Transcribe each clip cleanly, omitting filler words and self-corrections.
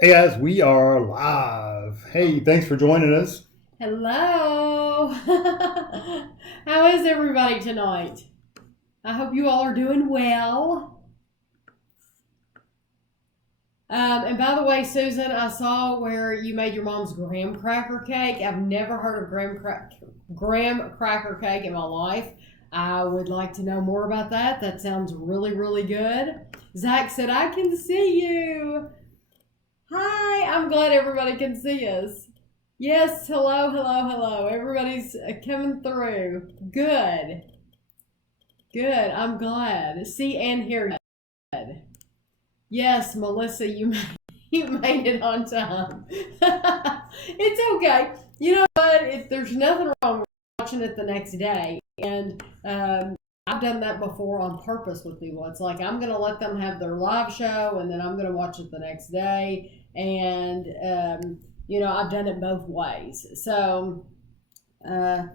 Hey guys, we are live. Hey, thanks for joining us. Hello. How is everybody tonight? I hope you all are doing well. And by the way, Susan, I saw where you made your mom's graham cracker cake. I've never heard of graham cracker cake in my life. I would like to know more about that. That sounds really, really good. Zach said, I can see you. Hi, I'm glad everybody can see us. Yes, hello, hello, hello. Everybody's coming through. Good, good. I'm glad. See and hear good. Yes, Melissa, you made it on time. It's okay. You know what? There's nothing wrong with watching it the next day, and I've done that before on purpose with people. It's like I'm gonna let them have their live show, and then I'm gonna watch it the next day, and I've done it both ways. So now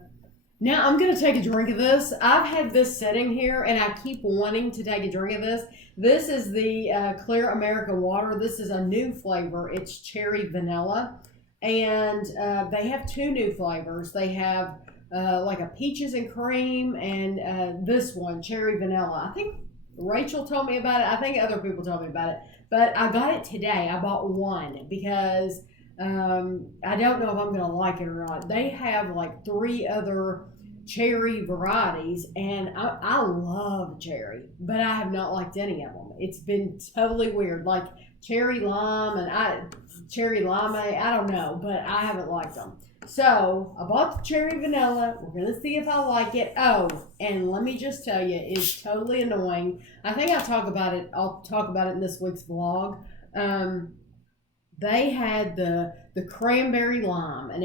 I'm going to take a drink of this. I've had this sitting here and I keep wanting to take a drink of this. This is the Clear American Water. This is a new flavor. It's cherry vanilla. And they have two new flavors. They have like a peaches and cream and this one, cherry vanilla. I think Rachel told me about it. I think other people told me about it. But I got it today. I bought one because I don't know if I'm going to like it or not. They have like three other cherry varieties, and I love cherry, but I have not liked any of them. It's been totally weird, like cherry lime and cherry limeade. I don't know, but I haven't liked them. So I bought the cherry vanilla. We're gonna see if I like it. Oh, and let me just tell you, it's totally annoying. I think I'll talk about it. I'll talk about it in this week's vlog. They had the cranberry lime, and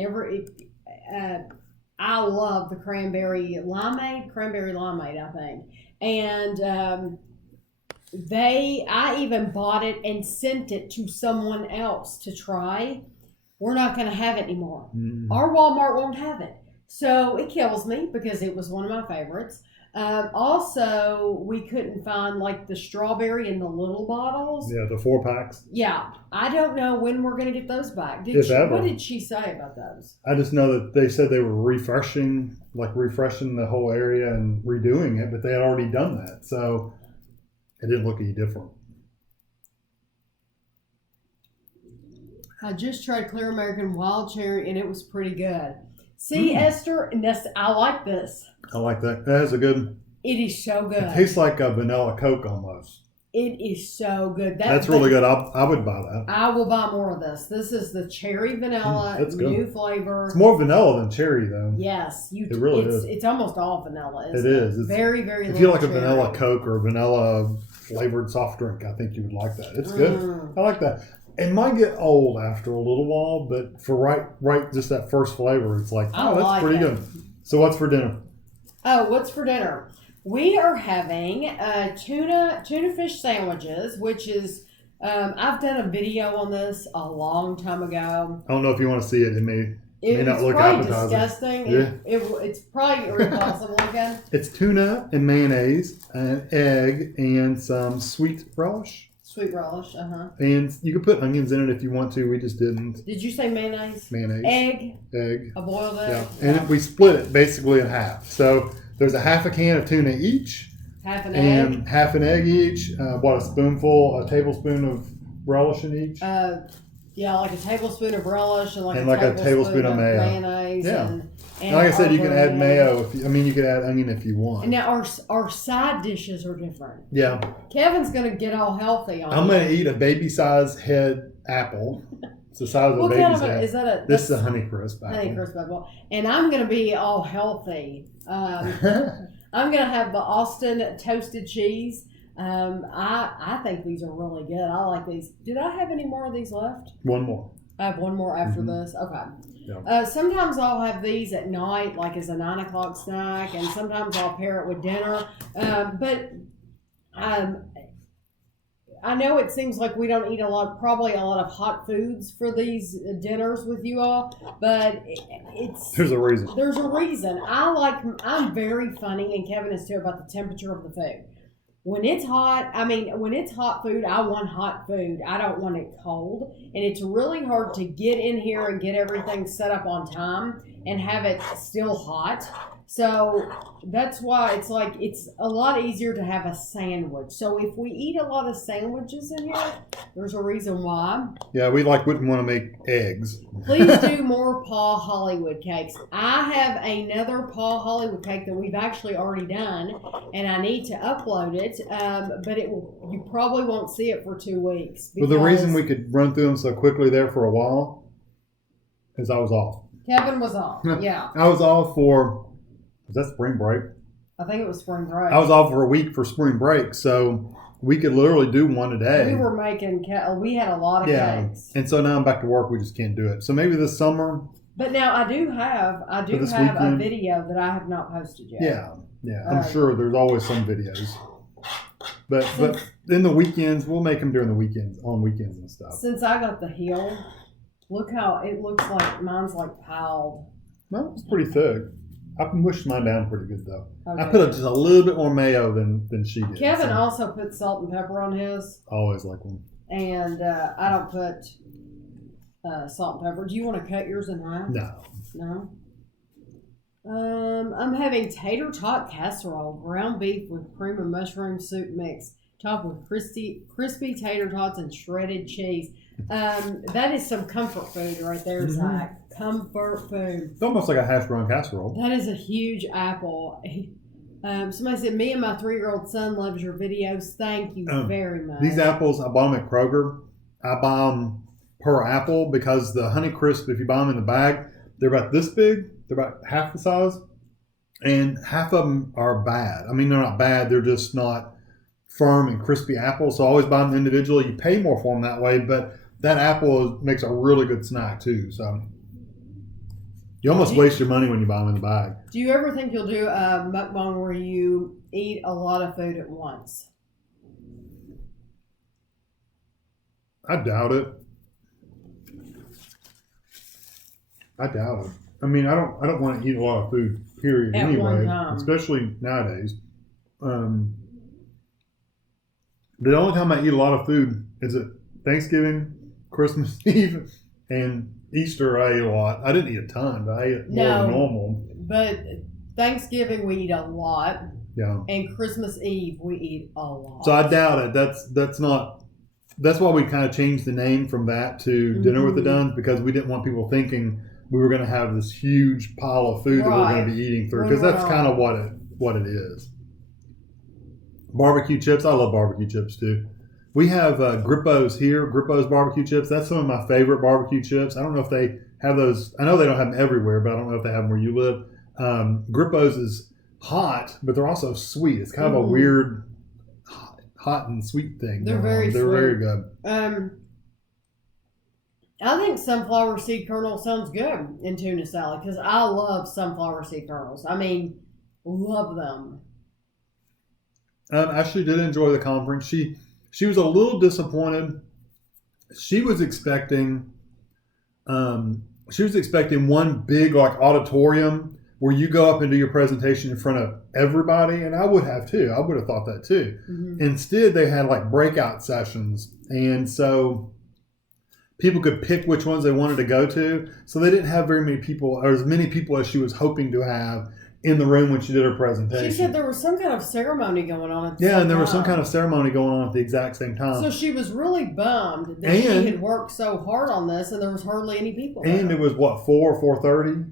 I love the cranberry limeade, I think. And I even bought it and sent it to someone else to try. We're not going to have it anymore. Our Walmart won't have it. So it kills me because it was one of my favorites. Also, we couldn't find like the strawberry in the little bottles. Yeah, the 4 packs. Yeah, I don't know when we're going to get those back. If ever. What did she say about those? I just know that they said they were refreshing the whole area and redoing it, but they had already done that. So it didn't look any different. I just tried Clear American Wild Cherry and it was pretty good. See, Esther, and I like this. I like that. That has a good. It is so good. It tastes like a vanilla Coke almost. It is so good. That's really good. I would buy that. I will buy more of this. This is the cherry vanilla new flavor. It's more vanilla than cherry, though. Yes, it really is. It's almost all vanilla. It is. It's very, very. If you like a vanilla Coke or a vanilla flavored soft drink, I think you would like that. It's good. I like that. It might get old after a little while, but for right, just that first flavor, it's like, oh, that's pretty good. So what's for dinner? Oh, what's for dinner? We are having tuna fish sandwiches, which is I've done a video on this a long time ago. I don't know if you want to see it. It may not look appetizing. Disgusting. Yeah. It's probably repulsive looking. It's tuna and mayonnaise, an egg, and some sweet relish. Sweet relish, And you can put onions in it if you want to. We just didn't. Did you say mayonnaise? Mayonnaise. Egg. A boiled egg. Yeah. And we split it basically in half. So there's a half a can of tuna each. Half an egg. And half an egg each. A tablespoon of relish in each. Yeah, like a tablespoon of relish and a tablespoon of mayonnaise. Yeah. And like I said, you can add mayo. You can add onion if you want. And now our side dishes are different. Yeah. Kevin's going to get all healthy on I'm going to eat a baby-sized head apple. It's the size of a baby's head. Is that this is a Honeycrisp apple. Honeycrisp apple. And I'm going to be all healthy. I'm going to have the Austin toasted cheese. I think these are really good. I like these. Did I have any more of these left? One more. I have one more after this. Okay. Yeah. Sometimes I'll have these at night, like as a 9 o'clock snack, and sometimes I'll pair it with dinner. But I know it seems like we don't eat probably a lot of hot foods for these dinners with you all, but there's a reason. There's a reason. I'm very funny, and Kevin is too, about the temperature of the food. when it's hot, when it's hot food, I want hot food. I don't want it cold. And it's really hard to get in here and get everything set up on time and have it still hot. So that's why it's a lot easier to have a sandwich. So if we eat a lot of sandwiches in here, there's a reason why. Yeah, we wouldn't want to make eggs. Please do more Paul Hollywood cakes. I have another Paul Hollywood cake that we've actually already done, and I need to upload it. But you probably won't see it for 2 weeks. Well, the reason we could run through them so quickly there for a while is I was off. Kevin was off. Yeah, I was off for. Was that spring break? I think it was spring break. I was off for a week for spring break, so we could literally do one a day. We were we had a lot of cakes. And so now I'm back to work. We just can't do it. So maybe this summer. But now I do have a video that I have not posted yet. Yeah. I'm sure there's always some videos. But in the weekends, we'll make them during the weekends, on weekends and stuff. Since I got the heel, look how it looks like mine's piled. No, it's pretty thick. I mushed mine down pretty good, though. Okay. I put just a little bit more mayo than she did. Kevin also put salt and pepper on his. Always like one. And I don't put salt and pepper. Do you want to cut yours in half? No. I'm having Tater Tot Casserole, ground beef with cream and mushroom soup mix, topped with crispy tater tots and shredded cheese. That is some comfort food right there, Zach. Comfort food. It's almost like a hash brown casserole. That is a huge apple. Somebody said, me and my 3-year-old son loves your videos. Thank you very much. These apples, I bought them at Kroger. I buy them per apple because the Honey Crisp, if you buy them in the bag, they're about this big. They're about half the size. And half of them are bad. I mean, they're not bad. They're just not firm and crispy apples. So I always buy them individually. You pay more for them that way. But that apple makes a really good snack too. So you almost waste your money when you buy them in the bag. Do you ever think you'll do a mukbang where you eat a lot of food at once? I doubt it. I mean, I don't want to eat a lot of food, period, at anyway, especially nowadays. The only time I eat a lot of food is at Thanksgiving, Christmas Eve, and Easter. I ate a lot. I didn't eat a ton, but I ate more than normal. But Thanksgiving we eat a lot. Yeah. And Christmas Eve we eat a lot. So I doubt it. That's not. That's why we kind of changed the name from that to Dinner with the Dunns, because we didn't want people thinking we were going to have this huge pile of food that we we're going to be eating through, because that's kind of what it is. Barbecue chips. I love barbecue chips too. We have Grippo's here, Grippo's barbecue chips. That's some of my favorite barbecue chips. I don't know if they have those. I know they don't have them everywhere, but I don't know if they have them where you live. Grippo's is hot, but they're also sweet. It's kind of a weird hot and sweet thing. They're very sweet. They're very good. I think sunflower seed kernel sounds good in tuna salad because I love sunflower seed kernels. I mean, love them. Ashley did enjoy the conference. She was a little disappointed. She was expecting one big auditorium where you go up and do your presentation in front of everybody, and I would have too. I would have thought that too. Mm-hmm. Instead, they had breakout sessions, and so people could pick which ones they wanted to go to. So they didn't have very many people, or as many people as she was hoping to have in the room when she did her presentation. She said there was some kind of ceremony going on at the same time. And there was some kind of ceremony going on at the exact same time. So she was really bummed that she had worked so hard on this and there was hardly any people there. And it was, 4 or 4:30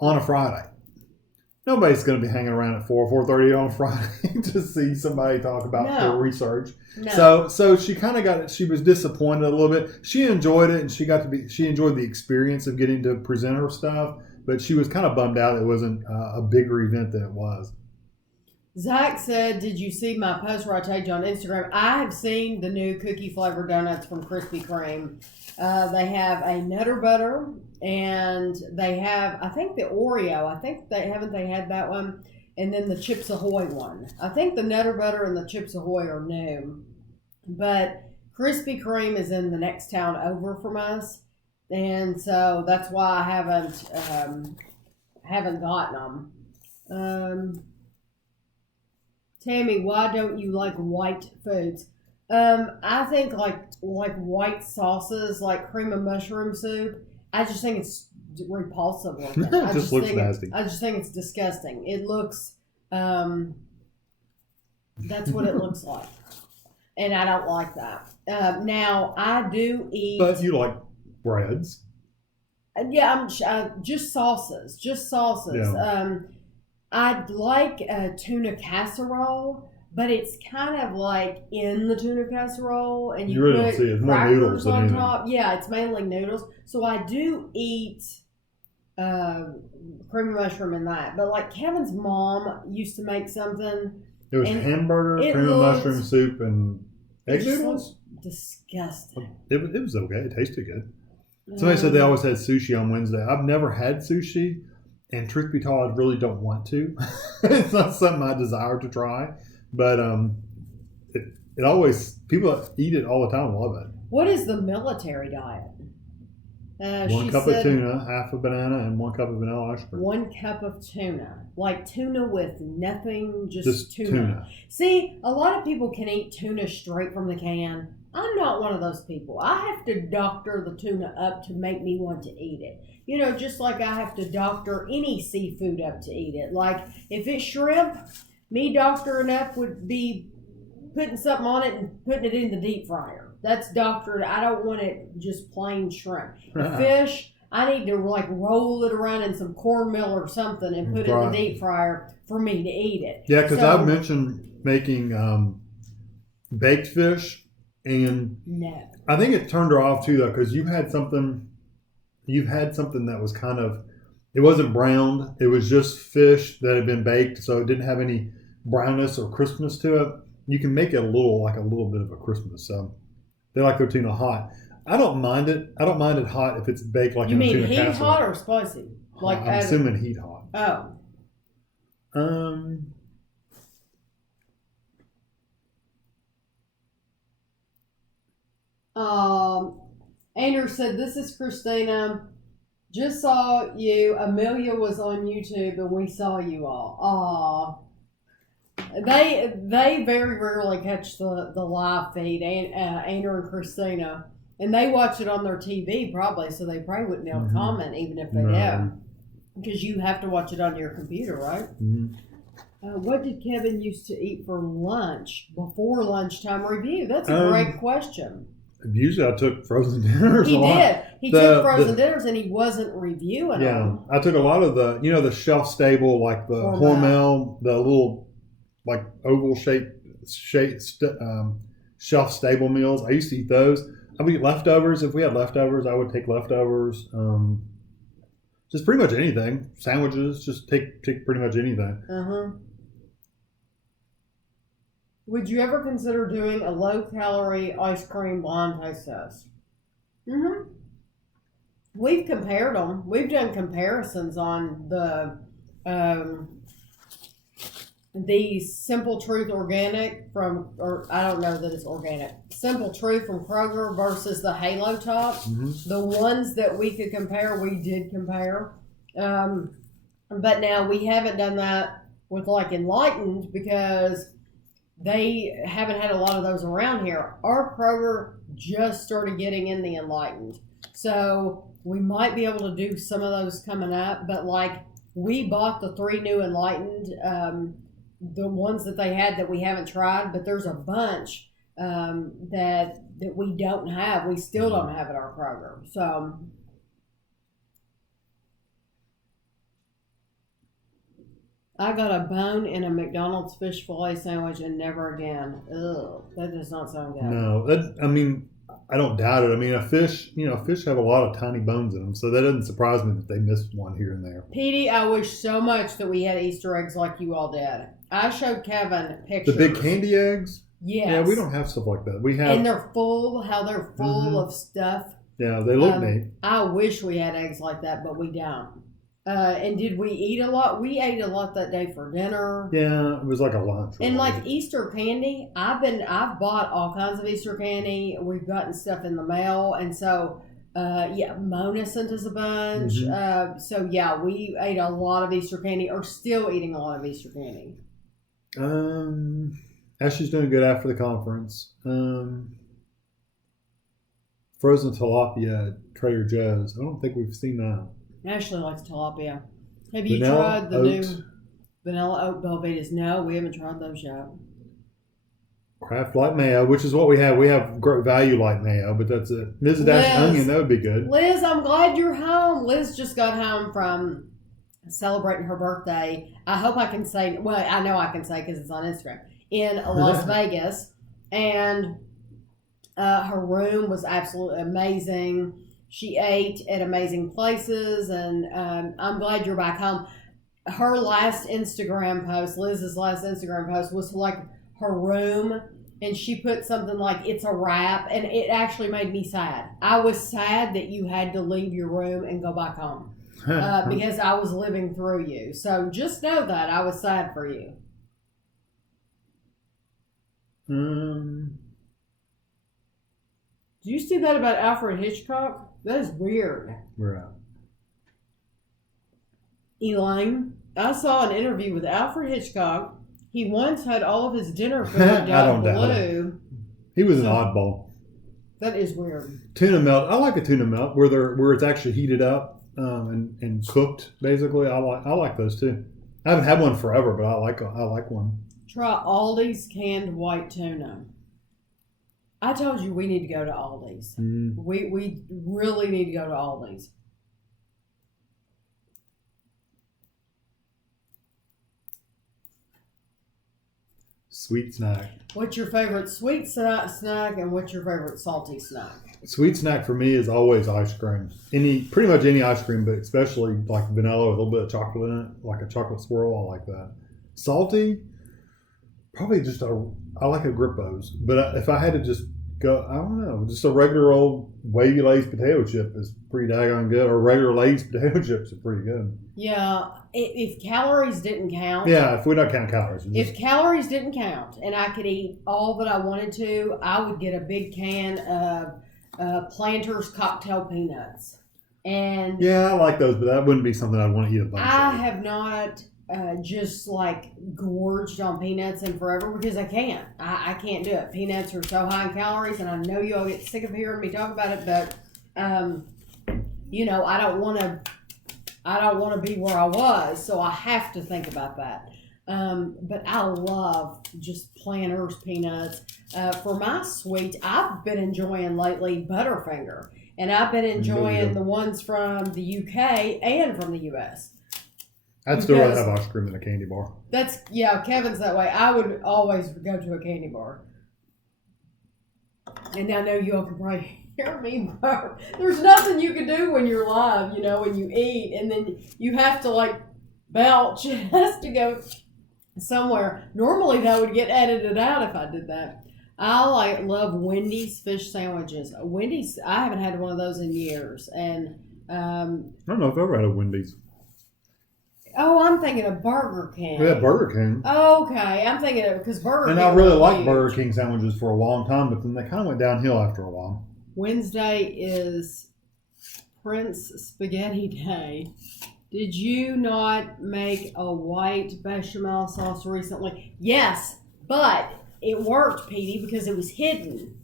on a Friday. Nobody's going to be hanging around at 4 or 4:30 on a Friday to see somebody talk about their research. No. So she kind of she was disappointed a little bit. She enjoyed it, and she enjoyed the experience of getting to present her stuff. But she was kind of bummed out it wasn't a bigger event than it was. Zach said, did you see my post where I tagged you on Instagram? I have seen the new cookie flavored donuts from Krispy Kreme. They have a Nutter Butter, and they have, I think, the Oreo. I think they had that one. And then the Chips Ahoy one. I think the Nutter Butter and the Chips Ahoy are new. But Krispy Kreme is in the next town over from us. And so that's why I haven't gotten them. Tami, why don't you like white foods? I think like white sauces, like cream of mushroom soup. I just think it's repulsive looking. It just looks nasty. I just think it's disgusting. It looks. That's what it looks like, and I don't like that. Now I do eat. But you like breads? Yeah, I'm just sauces. Yeah. I'd like a tuna casserole, but it's kind of like in the tuna casserole, and you really put don't see it. It's more noodles on than top. Yeah, it's mainly noodles. So I do eat cream of mushroom in that. But like Kevin's mom used to make something. It was hamburger, cream of mushroom soup, and egg noodles. Disgusting. It was okay. It tasted good. Somebody said they always had sushi on Wednesday. I've never had sushi, and truth be told, I really don't want to. It's not something I desire to try, but it always, people that eat it all the time love it. What is the military diet? 1 cup of tuna, half a banana, and 1 cup of vanilla ice cream. 1 cup of tuna. Like tuna with nothing, just tuna. See, a lot of people can eat tuna straight from the can. I'm not one of those people. I have to doctor the tuna up to make me want to eat it. You know, just like I have to doctor any seafood up to eat it. Like, if it's shrimp, me doctoring up would be putting something on it and putting it in the deep fryer. That's doctored. I don't want it just plain shrimp. Fish, I need to like roll it around in some cornmeal or something and put it in the deep fryer for me to eat it. Yeah, because I've mentioned making baked fish, and no. I think it turned her off too, though, because you've had something that was kind of, it wasn't browned. It was just fish that had been baked, so it didn't have any brownness or crispness to it. You can make it a little bit of a crispness. So they like their tuna hot. I don't mind it. I don't mind it hot if it's baked like in a tuna casserole. You mean heat hot or spicy? Like I'm assuming heat hot. Andrew said, "This is Christina. Just saw you. Amelia was on YouTube and we saw you all." They very rarely catch the live feed, Andrew and Christina, and they watch it on their TV probably, so they probably wouldn't be able to comment even if they did, because you have to watch it on your computer, right? Mm-hmm. What did Kevin used to eat for lunch before lunchtime review? That's a great question. Usually I took frozen dinners. He did. He took frozen dinners and he wasn't reviewing them. I took a lot of the shelf stable, like the Hormel, the little like oval shaped shelf stable meals. I used to eat those. I would eat leftovers. If we had leftovers, I would take leftovers. Just pretty much anything. Sandwiches, just take pretty much anything. Would you ever consider doing a low-calorie ice cream blind taste test? We've compared them. We've done comparisons on the Simple Truth Organic I don't know that it's organic. Simple Truth from Kroger versus the Halo Top. The ones that we could compare, we did compare. But now we haven't done that with like Enlightened because they haven't had a lot of those around here. Our Kroger just started getting in the Enlightened. So we might be able to do some of those coming up. But like we bought the 3 new Enlightened, the ones that they had that we haven't tried, but there's a bunch that we don't have. We still don't have at our Kroger. So I got a bone in a McDonald's fish fillet sandwich and never again. Ugh, that does not sound good. No, I don't doubt it. I mean, fish have a lot of tiny bones in them, so that doesn't surprise me that they missed one here and there. Petey, I wish so much that we had Easter eggs like you all did. I showed Kevin pictures. The big candy eggs? Yes. Yeah, we don't have stuff like that. We have, and they're full of stuff. Yeah, they look neat. I wish we had eggs like that, but we don't. And did we eat a lot? We ate a lot that day for dinner. Yeah, it was like a lunch. And like Easter candy, I've bought all kinds of Easter candy. We've gotten stuff in the mail, and so Mona sent us a bunch. So yeah, we ate a lot of Easter candy, or still eating a lot of Easter candy. Ashley's doing good after the conference. Frozen tilapia at Trader Joe's. I don't think we've seen that. Ashley likes tilapia. Have you Vanilla tried the oat. new vanilla oat Belvitas? No, we haven't tried those yet. Kraft Light Mayo, which is what we have. We have Great Value Light Mayo, but that's it. Mrs. Dash Onion, that would be good. Liz, I'm glad you're home. Liz just got home from celebrating her birthday. I hope I can say, well, I know I can say because it's on Instagram, in Las Vegas. And her room was absolutely amazing. She ate at amazing places, and I'm glad you're back home. Her last Instagram post, Liz's last Instagram post, was like her room, and she put something like, it's a wrap, and it actually made me sad. I was sad that you had to leave your room and go back home because I was living through you. So just know that I was sad for you. Do you see that about Alfred Hitchcock? That is weird. We're out. Elaine, I saw an interview with Alfred Hitchcock. He once had all of his dinner food down below. He was an oddball. That is weird. Tuna melt. I like a tuna melt where it's actually heated up and cooked. Basically, I like those too. I haven't had one forever, but I like one. Try Aldi's canned white tuna. I told you we need to go to Aldi's. We really need to go to Aldi's. Sweet snack. What's your favorite sweet snack and what's your favorite salty snack? Sweet snack for me is always ice cream. Pretty much any ice cream, but especially like vanilla with a little bit of chocolate in it, like a chocolate swirl. I like that. Salty, probably I like a Grippo's. But if I had to just go, I don't know, just a regular old wavy Lay's potato chip is pretty daggone good. Or regular Lay's potato chips are pretty good. Yeah, if calories didn't count. Yeah, if we don't count calories. If calories didn't count and I could eat all that I wanted to, I would get a big can of Planters cocktail peanuts. And yeah, I like those, but that wouldn't be something I'd want to eat a bunch of. I have not just like gorged on peanuts in forever because I can't. I can't do it. Peanuts are so high in calories, and I know you all get sick of hearing me talk about it, but I don't want to be where I was, so I have to think about that. But I love just Planters peanuts. For my sweet, I've been enjoying lately Butterfinger, and I've been enjoying the ones from the UK and from the US. I'd still rather have ice cream than a candy bar. Kevin's that way. I would always go to a candy bar. And I know you all can probably hear me burp. There's nothing you can do when you're live, when you eat, and then you have to like belch. It has to go somewhere. Normally that would get edited out if I did that. I love Wendy's fish sandwiches. Wendy's, I haven't had one of those in years. And I don't know if I've ever had a Wendy's. Oh, I'm thinking of Burger King. Yeah, Burger King. Okay, I'm thinking of because Burger King. And I really liked Burger King sandwiches for a long time, but then they kind of went downhill after a while. Wednesday is Prince Spaghetti Day. Did you not make a white bechamel sauce recently? Yes, but it worked, Petey, because it was hidden.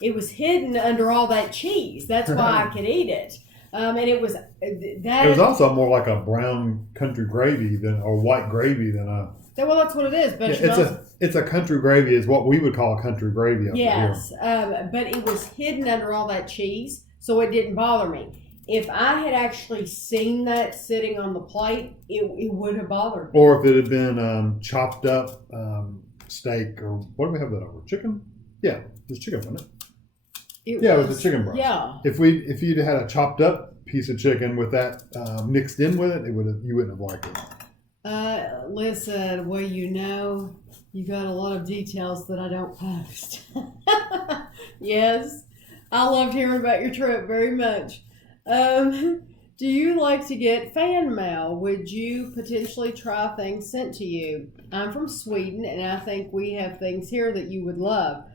It was hidden under all that cheese. That's why I could eat it. And it was that. It was also more like a brown country gravy or white gravy than a. Well, that's what it is. It's a country gravy, is what we would call a country gravy over here. Yes, but it was hidden under all that cheese, so it didn't bother me. If I had actually seen that sitting on the plate, it would have bothered me. Or if it had been chopped up steak, or what do we have that over? Chicken? Yeah, it was chicken, wasn't it? It was a chicken breast. Yeah. If you'd had a chopped up piece of chicken with that mixed in with it, you wouldn't have liked it. Listen, well, you got a lot of details that I don't post. Yes, I loved hearing about your trip very much. Do you like to get fan mail? Would you potentially try things sent to you? I'm from Sweden, and I think we have things here that you would love.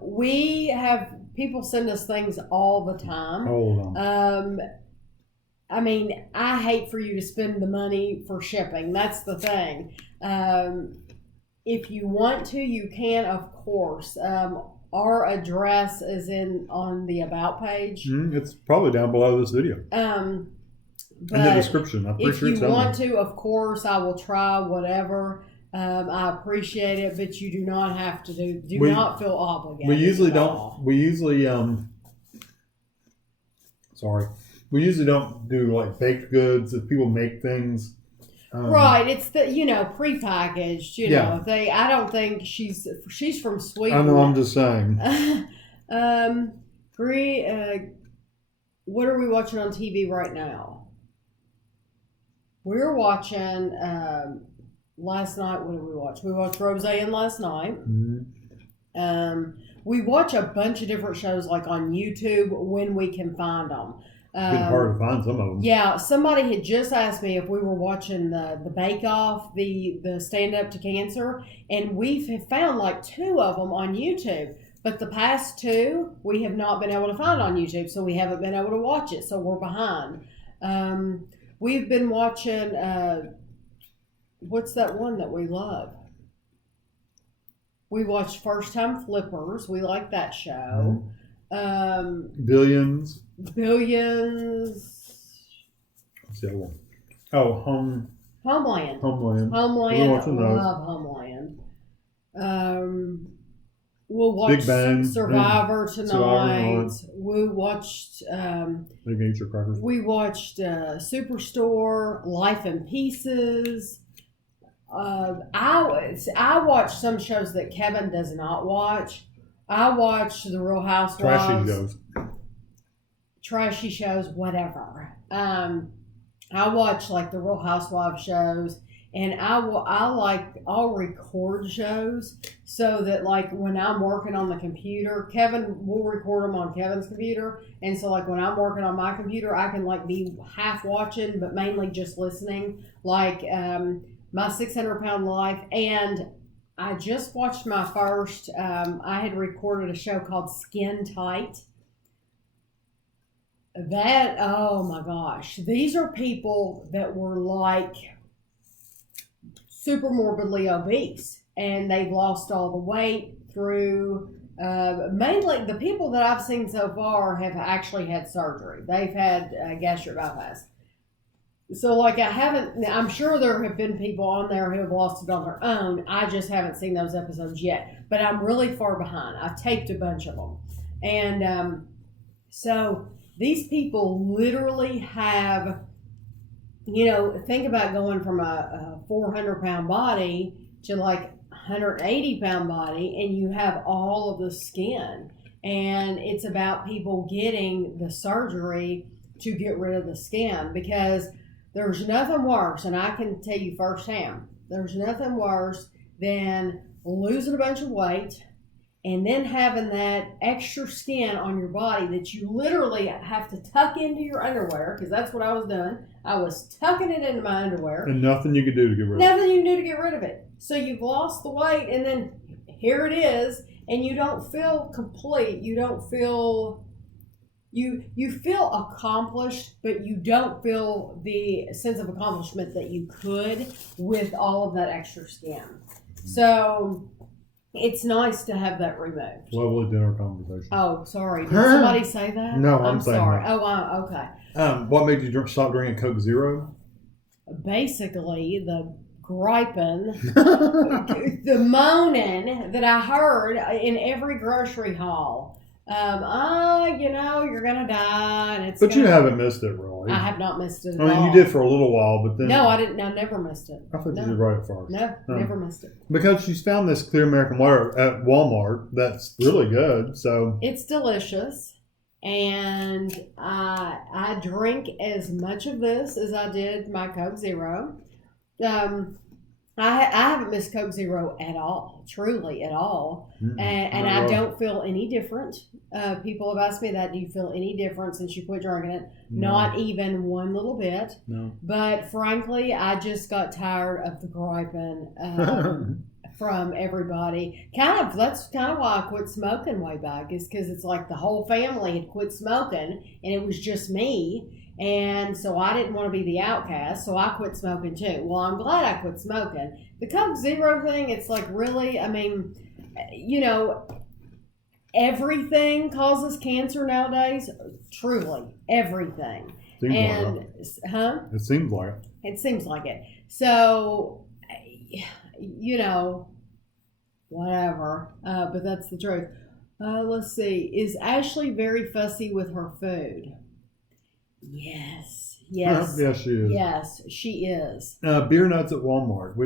We have people send us things all the time. Hold on. I mean, I hate for you to spend the money for shipping. That's the thing. if you want to, you can, of course. Our address is on the About page. It's probably down below this video. But in the description. I'm pretty sure it's if you want to, of course, I will try whatever. I appreciate it, but you do not have to do not feel obligated. We usually don't. We usually We usually don't do like baked goods. If people make things. Right, it's the prepackaged. Know, I don't think she's from Sweden. I know. I'm just saying. What are we watching on TV right now? We're watching. Last night, what did we watch? We watched Roseanne last night. Mm-hmm. We watch a bunch of different shows like on YouTube when we can find them. It's been hard to find some of them. Yeah, somebody had just asked me if we were watching the Bake Off, the Stand Up to Cancer, and we've found like 2 of them on YouTube. But the past 2 we have not been able to find on YouTube, so we haven't been able to watch it. So we're behind. We've been watching. What's that one that we love? We watched First Time Flippers. We like that show. Billions. What's the other one? Oh, Homeland. Homeland. I love Homeland. We'll watch Big Bang. Survivor tonight. We watched. Big Nature Crackers. We watched Superstore, Life in Pieces. I watch some shows that Kevin does not watch. I watch The Real Housewives. Trashy shows, whatever. I watch like The Real Housewives shows, and I'll record shows so that like when I'm working on the computer, Kevin will record them on Kevin's computer, and so like when I'm working on my computer, I can like be half watching but mainly just listening. Like My 600-Pound Life, and I just watched my first. I had recorded a show called Skin Tight. Oh my gosh, these are people that were like super morbidly obese, and they've lost all the weight through. Mainly the people that I've seen so far have actually had surgery. They've had gastric bypass. So, like, I'm sure there have been people on there who have lost it on their own. I just haven't seen those episodes yet. But I'm really far behind. I've taped a bunch of them. And so these people literally have, think about going from a 400-pound body to like 180-pound body, and you have all of the skin. And it's about people getting the surgery to get rid of the skin, because there's nothing worse, and I can tell you firsthand, there's nothing worse than losing a bunch of weight and then having that extra skin on your body that you literally have to tuck into your underwear, because that's what I was doing. I was tucking it into my underwear. And nothing you could do to get rid of it. Nothing you can do to get rid of it. So you've lost the weight, and then here it is, and you don't feel complete. You don't feel... You feel accomplished, but you don't feel the sense of accomplishment that you could with all of that extra skin. So it's nice to have that removed. Lovely dinner conversation. Oh, sorry. Did somebody say that? No, I'm saying sorry. that. Oh, okay. What made you stop drinking Coke Zero? Basically, the griping, the moaning that I heard in every grocery haul. You're gonna die, and it's. But you haven't missed it, really. I have not missed it. I mean, you did for a little while, but then. No, I didn't. I never missed it. I thought you did right at first. No, never missed it. Because she's found this Clear American Water at Walmart that's really good. So it's delicious, and I drink as much of this as I did my Coke Zero. I haven't missed Coke Zero at all, truly at all, and I don't feel any different. People have asked me that, do you feel any different since you quit drinking it? No. Not even one little bit. No. But frankly, I just got tired of the griping from everybody. That's kind of why I quit smoking way back, is because it's like the whole family had quit smoking, and it was just me. And so I didn't want to be the outcast, so I quit smoking too. Well, I'm glad I quit smoking. The Coke Zero thing, it's like really, I mean, you know, everything causes cancer nowadays. Truly, everything. Seems and, like it. Huh? It seems like it. It seems like it. So, you know, whatever. But that's the truth. Let's see. Is Ashley very fussy with her food? Yes. Yes. Yes, she is. Yes, she is. Beer nuts at Walmart.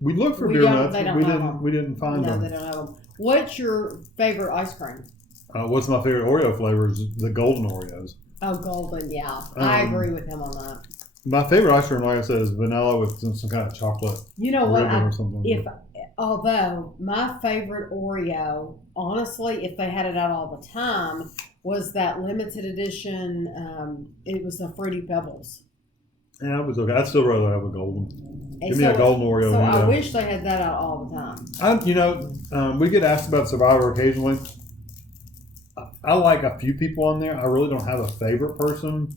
We looked for beer nuts, but we didn't find them. No, they don't have them. What's your favorite ice cream? What's my favorite Oreo flavor is the golden Oreos. Oh, golden, yeah. I agree with him on that. My favorite ice cream, like I said, is vanilla with some kind of chocolate. You know what? Although my favorite Oreo, honestly, if they had it out all the time, was that limited edition. It was the Fruity Pebbles. Yeah, it was okay. I'd still rather have a golden. Give me a golden Oreo. So I wish they had that out all the time. We get asked about Survivor occasionally. I like a few people on there. I really don't have a favorite person.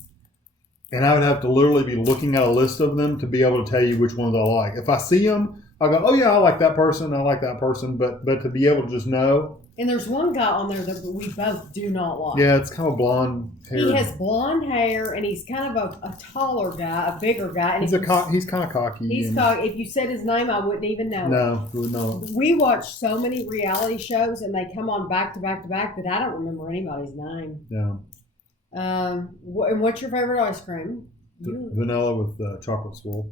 And I would have to literally be looking at a list of them to be able to tell you which ones I like. If I see them, I'll go, oh yeah, I like that person. I like that person. But to be able to just know. And there's one guy on there that we both do not like. Yeah, it's kind of blonde hair. He has blonde hair, and he's kind of a taller guy, a bigger guy. And he's kind of cocky. He's cocky. If you said his name, I wouldn't even know. No, you would know. We watch so many reality shows, and they come on back to back to back that I don't remember anybody's name. Yeah. And what's your favorite ice cream? Vanilla with chocolate swirl.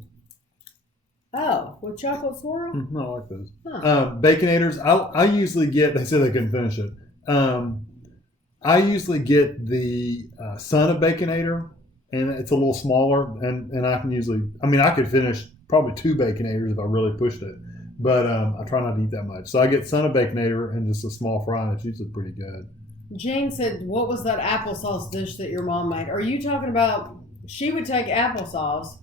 Oh, with chocolate swirl? I like those. Huh. Baconators, I usually get, they said they couldn't finish it. I usually get the Son of Baconator, and it's a little smaller, and I can usually, I could finish probably 2 Baconators if I really pushed it, but I try not to eat that much. So I get Son of Baconator and just a small fry, and it's usually pretty good. Jane said, what was that applesauce dish that your mom made? Are you talking about, she would take applesauce,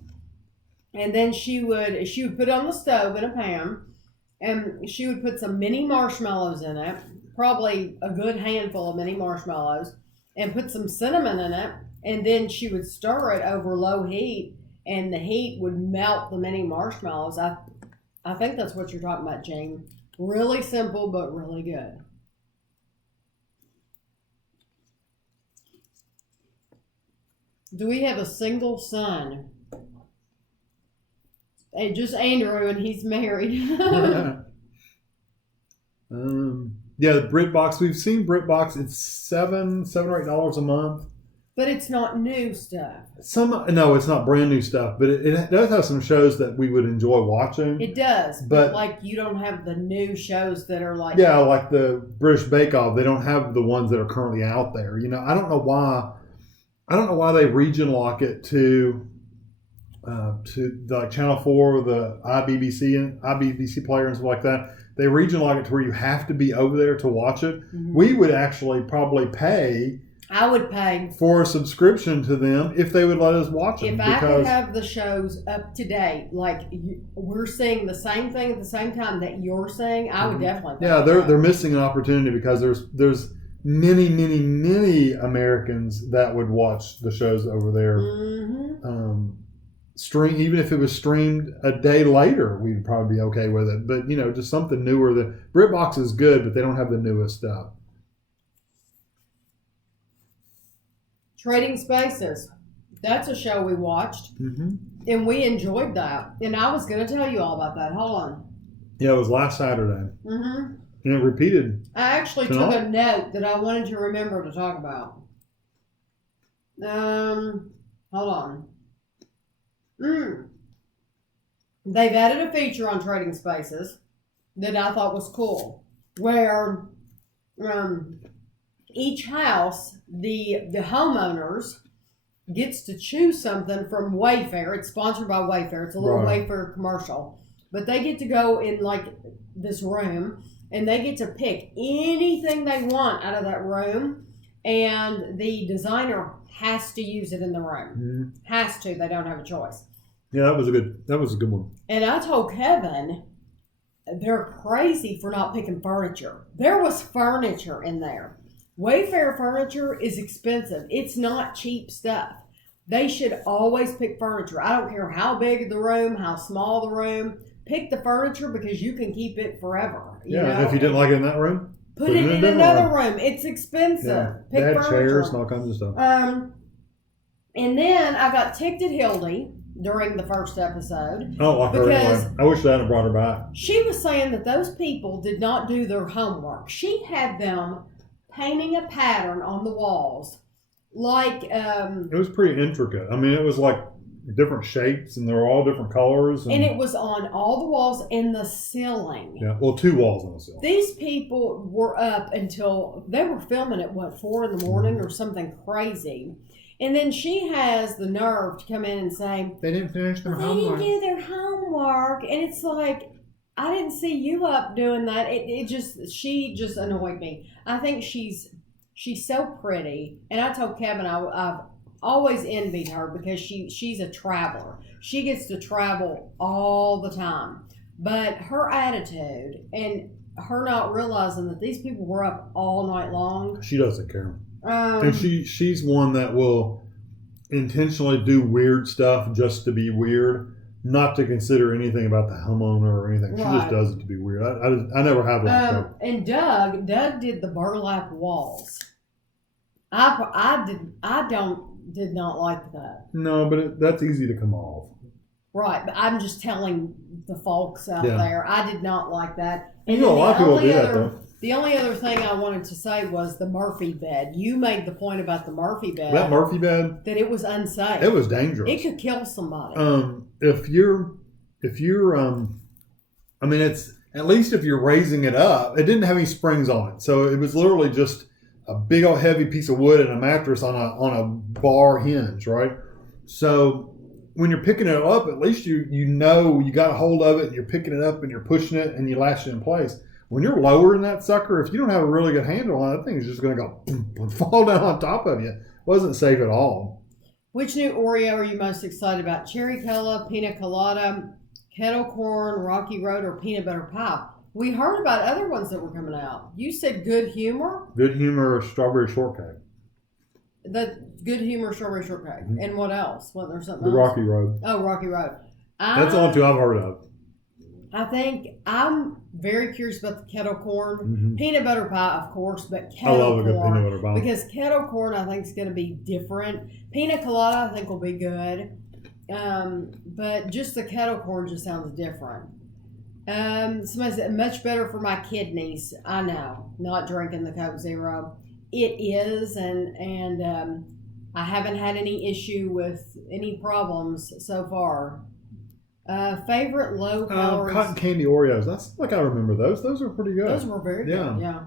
and then she would put it on the stove in a pan, and she would put some mini marshmallows in it, probably a good handful of mini marshmallows, and put some cinnamon in it, and then she would stir it over low heat, and the heat would melt the mini marshmallows. I think that's what you're talking about, Jane. Really simple, but really good. Do we have a single son? Hey, just Andrew, and he's married. Yeah, the BritBox. We've seen BritBox. It's $7 or $8 a month. But it's not new stuff. No, it's not brand new stuff. But it does have some shows that we would enjoy watching. It does, but like you don't have the new shows that are like like the British Bake Off. They don't have the ones that are currently out there. I don't know why. I don't know why they region lock it to like Channel 4, the IBBC player and stuff like that. They region lock it to where you have to be over there to watch it. Mm-hmm. We would actually probably pay. I would pay for a subscription to them if they would let us watch them. If I could have the shows up to date, like we're seeing the same thing at the same time that you're saying, I would definitely pay. Yeah, they're missing an opportunity because there's many, many, many Americans that would watch the shows over there. Mm-hmm. Even if it was streamed a day later, we'd probably be okay with it. But just something newer. The BritBox is good, but they don't have the newest stuff. Trading Spaces. That's a show we watched, and we enjoyed that. And I was going to tell you all about that. Hold on. Yeah, it was last Saturday. Mm-hmm. And it repeated. I actually took a note that I wanted to remember to talk about. Hold on. They've added a feature on Trading Spaces that I thought was cool, where each house, the homeowners gets to choose something from Wayfair. It's sponsored by Wayfair. It's a little Wayfair commercial. But they get to go in like this room and they get to pick anything they want out of that room, and the designer has to use it in the room. Mm-hmm. Has to. They don't have a choice. Yeah, that was a good one. And I told Kevin, they're crazy for not picking furniture. There was furniture in there. Wayfair furniture is expensive. It's not cheap stuff. They should always pick furniture. I don't care how big the room, how small the room. Pick the furniture because you can keep it forever. You know? And if you didn't like it in that room, put it in another room. It's expensive. Yeah. Pick they had furniture. chairs and all kinds of stuff. And then I got ticked at Hildy during the first episode. I don't like her anyway. I wish they hadn't brought her back. She was saying that those people did not do their homework. She had them painting a pattern on the walls. Like it was pretty intricate. I mean, it was like different shapes and they were all different colors. And it was on all the walls and the ceiling. Yeah, well, 2 walls on the ceiling. These people were up until they were filming at 4 in the morning or something crazy. And then she has the nerve to come in and say, they didn't finish their homework. They didn't do their homework. And it's like, I didn't see you up doing that. She just annoyed me. I think she's so pretty. And I told Kevin I've always envied her because she's a traveler. She gets to travel all the time. But her attitude and her not realizing that these people were up all night long. She doesn't care. And she's one that will intentionally do weird stuff just to be weird, not to consider anything about the homeowner or anything. She just does it to be weird. I never have that. And Doug did the burlap walls. I did not like that. No, but that's easy to come off. Right, but I'm just telling the folks out there, I did not like that. And a lot of people do that though. The only other thing I wanted to say was the Murphy bed. You made the point about the Murphy bed. That Murphy bed? That it was unsafe. It was dangerous. It could kill somebody. If you're I mean, it's at least if you're raising it up, it didn't have any springs on it. So it was literally just a big old heavy piece of wood and a mattress on a bar hinge, right? So when you're picking it up, at least you know you got a hold of it and you're picking it up and you're pushing it and you lash it in place. When you're lowering that sucker, if you don't have a really good handle on it, that thing is just going to go boom, and fall down on top of you. It wasn't safe at all. Which new Oreo are you most excited about? Cherry Cola, Pina Colada, Kettle Corn, Rocky Road, or Peanut Butter Pie? We heard about other ones that were coming out. You said Good Humor? Good Humor, Strawberry Shortcake. The Good Humor, Strawberry Shortcake. Mm-hmm. And what else? What, there's something else? Rocky Road. Oh, Rocky Road. That's the only 2 I've heard of. I think I'm very curious about the kettle corn. Mm-hmm. Peanut butter pie, of course, but kettle corn. I love a good peanut butter pie. Because kettle corn, I think, is going to be different. Pina colada, I think, will be good. But just the kettle corn just sounds different. Somebody said, much better for my kidneys. I know, not drinking the Coke Zero. It is, and I haven't had any issue with any problems so far. Favorite low calories. Cotton candy Oreos. That's like I remember those. Those were pretty good. Those were very good. Yeah.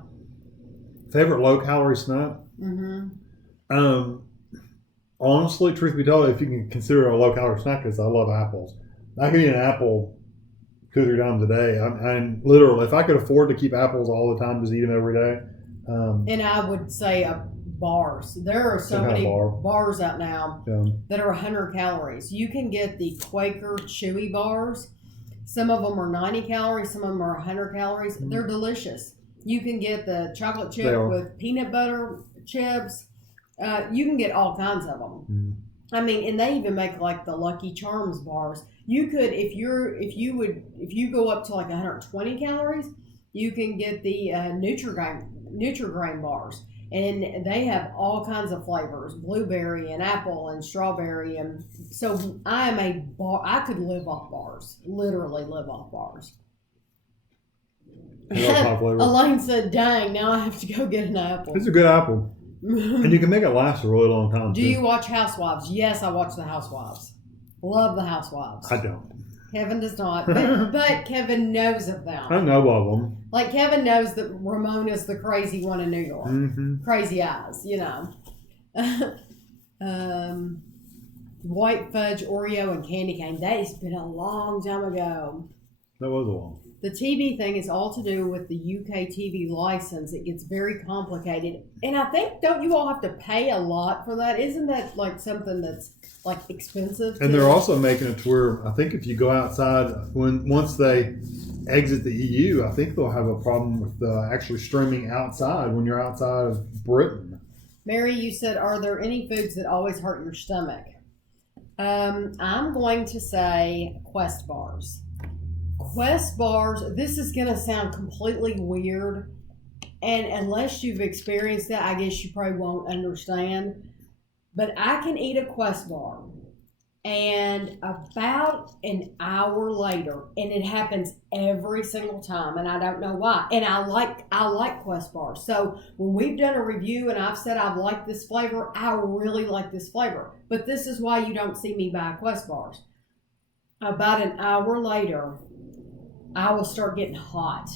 Favorite low calorie snack. Honestly, truth be told, if you can consider it a low calorie snack, is I love apples. I can eat an apple 2 or 3 times a day. I'm literally, if I could afford to keep apples all the time, just eat them every day. And I would say bars. There are so many bars out now that are 100 calories. You can get the Quaker Chewy bars. Some of them are 90 calories. Some of them are 100 calories. Mm. They're delicious. You can get the chocolate chip with peanut butter chips. You can get all kinds of them. Mm. I mean, and they even make like the Lucky Charms bars. You could, if you go up to like 120 calories, you can get the Nutri-Grain bars. And they have all kinds of flavors, blueberry and apple and strawberry. And so I could live off bars, literally live off bars. Elaine said, dang, now I have to go get an apple. It's a good apple. And you can make it last a really long time. Do you watch Housewives? Yes, I watch the Housewives. Love the Housewives. I don't. Kevin does not, but Kevin knows of them. I know of them. Like Kevin knows that Ramona's the crazy one in New York. Mm-hmm. Crazy eyes, you know. White fudge, Oreo, and candy cane. That has been a long time ago. That was a long. The TV thing is all to do with the UK TV license. It gets very complicated. And I think, don't you all have to pay a lot for that? Isn't that like something that's like expensive? And they're also making it to where I think if you go outside, once they exit the EU, I think they'll have a problem with actually streaming outside when you're outside of Britain. Mary, you said, are there any foods that always hurt your stomach? I'm going to say Quest bars. Quest bars, this is going to sound completely weird. And unless you've experienced that, I guess you probably won't understand. But I can eat a Quest bar. And about an hour later, and it happens every single time, and I don't know why. And I like Quest bars. So when we've done a review and I've said I've liked this flavor, I really like this flavor. But this is why you don't see me buy Quest bars. About an hour later, I will start getting hot.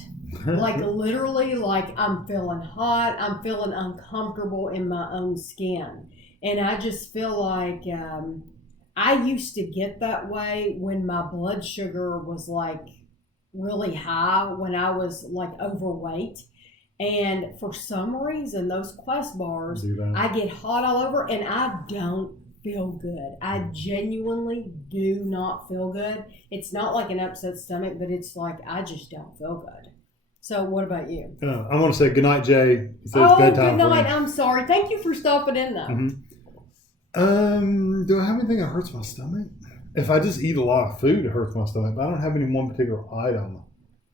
Like literally, like I'm feeling hot. I'm feeling uncomfortable in my own skin. And I just feel like I used to get that way when my blood sugar was like really high, when I was like overweight. And for some reason, those Quest bars, I get hot all over and I don't feel good. I genuinely do not feel good. It's not like an upset stomach, but it's like I just don't feel good. So what about you? I want to say goodnight, Jay. It's bedtime. Good night. I'm sorry. Thank you for stopping in, though. Mm-hmm. Do I have anything that hurts my stomach? If I just eat a lot of food, it hurts my stomach. But I don't have any one particular item.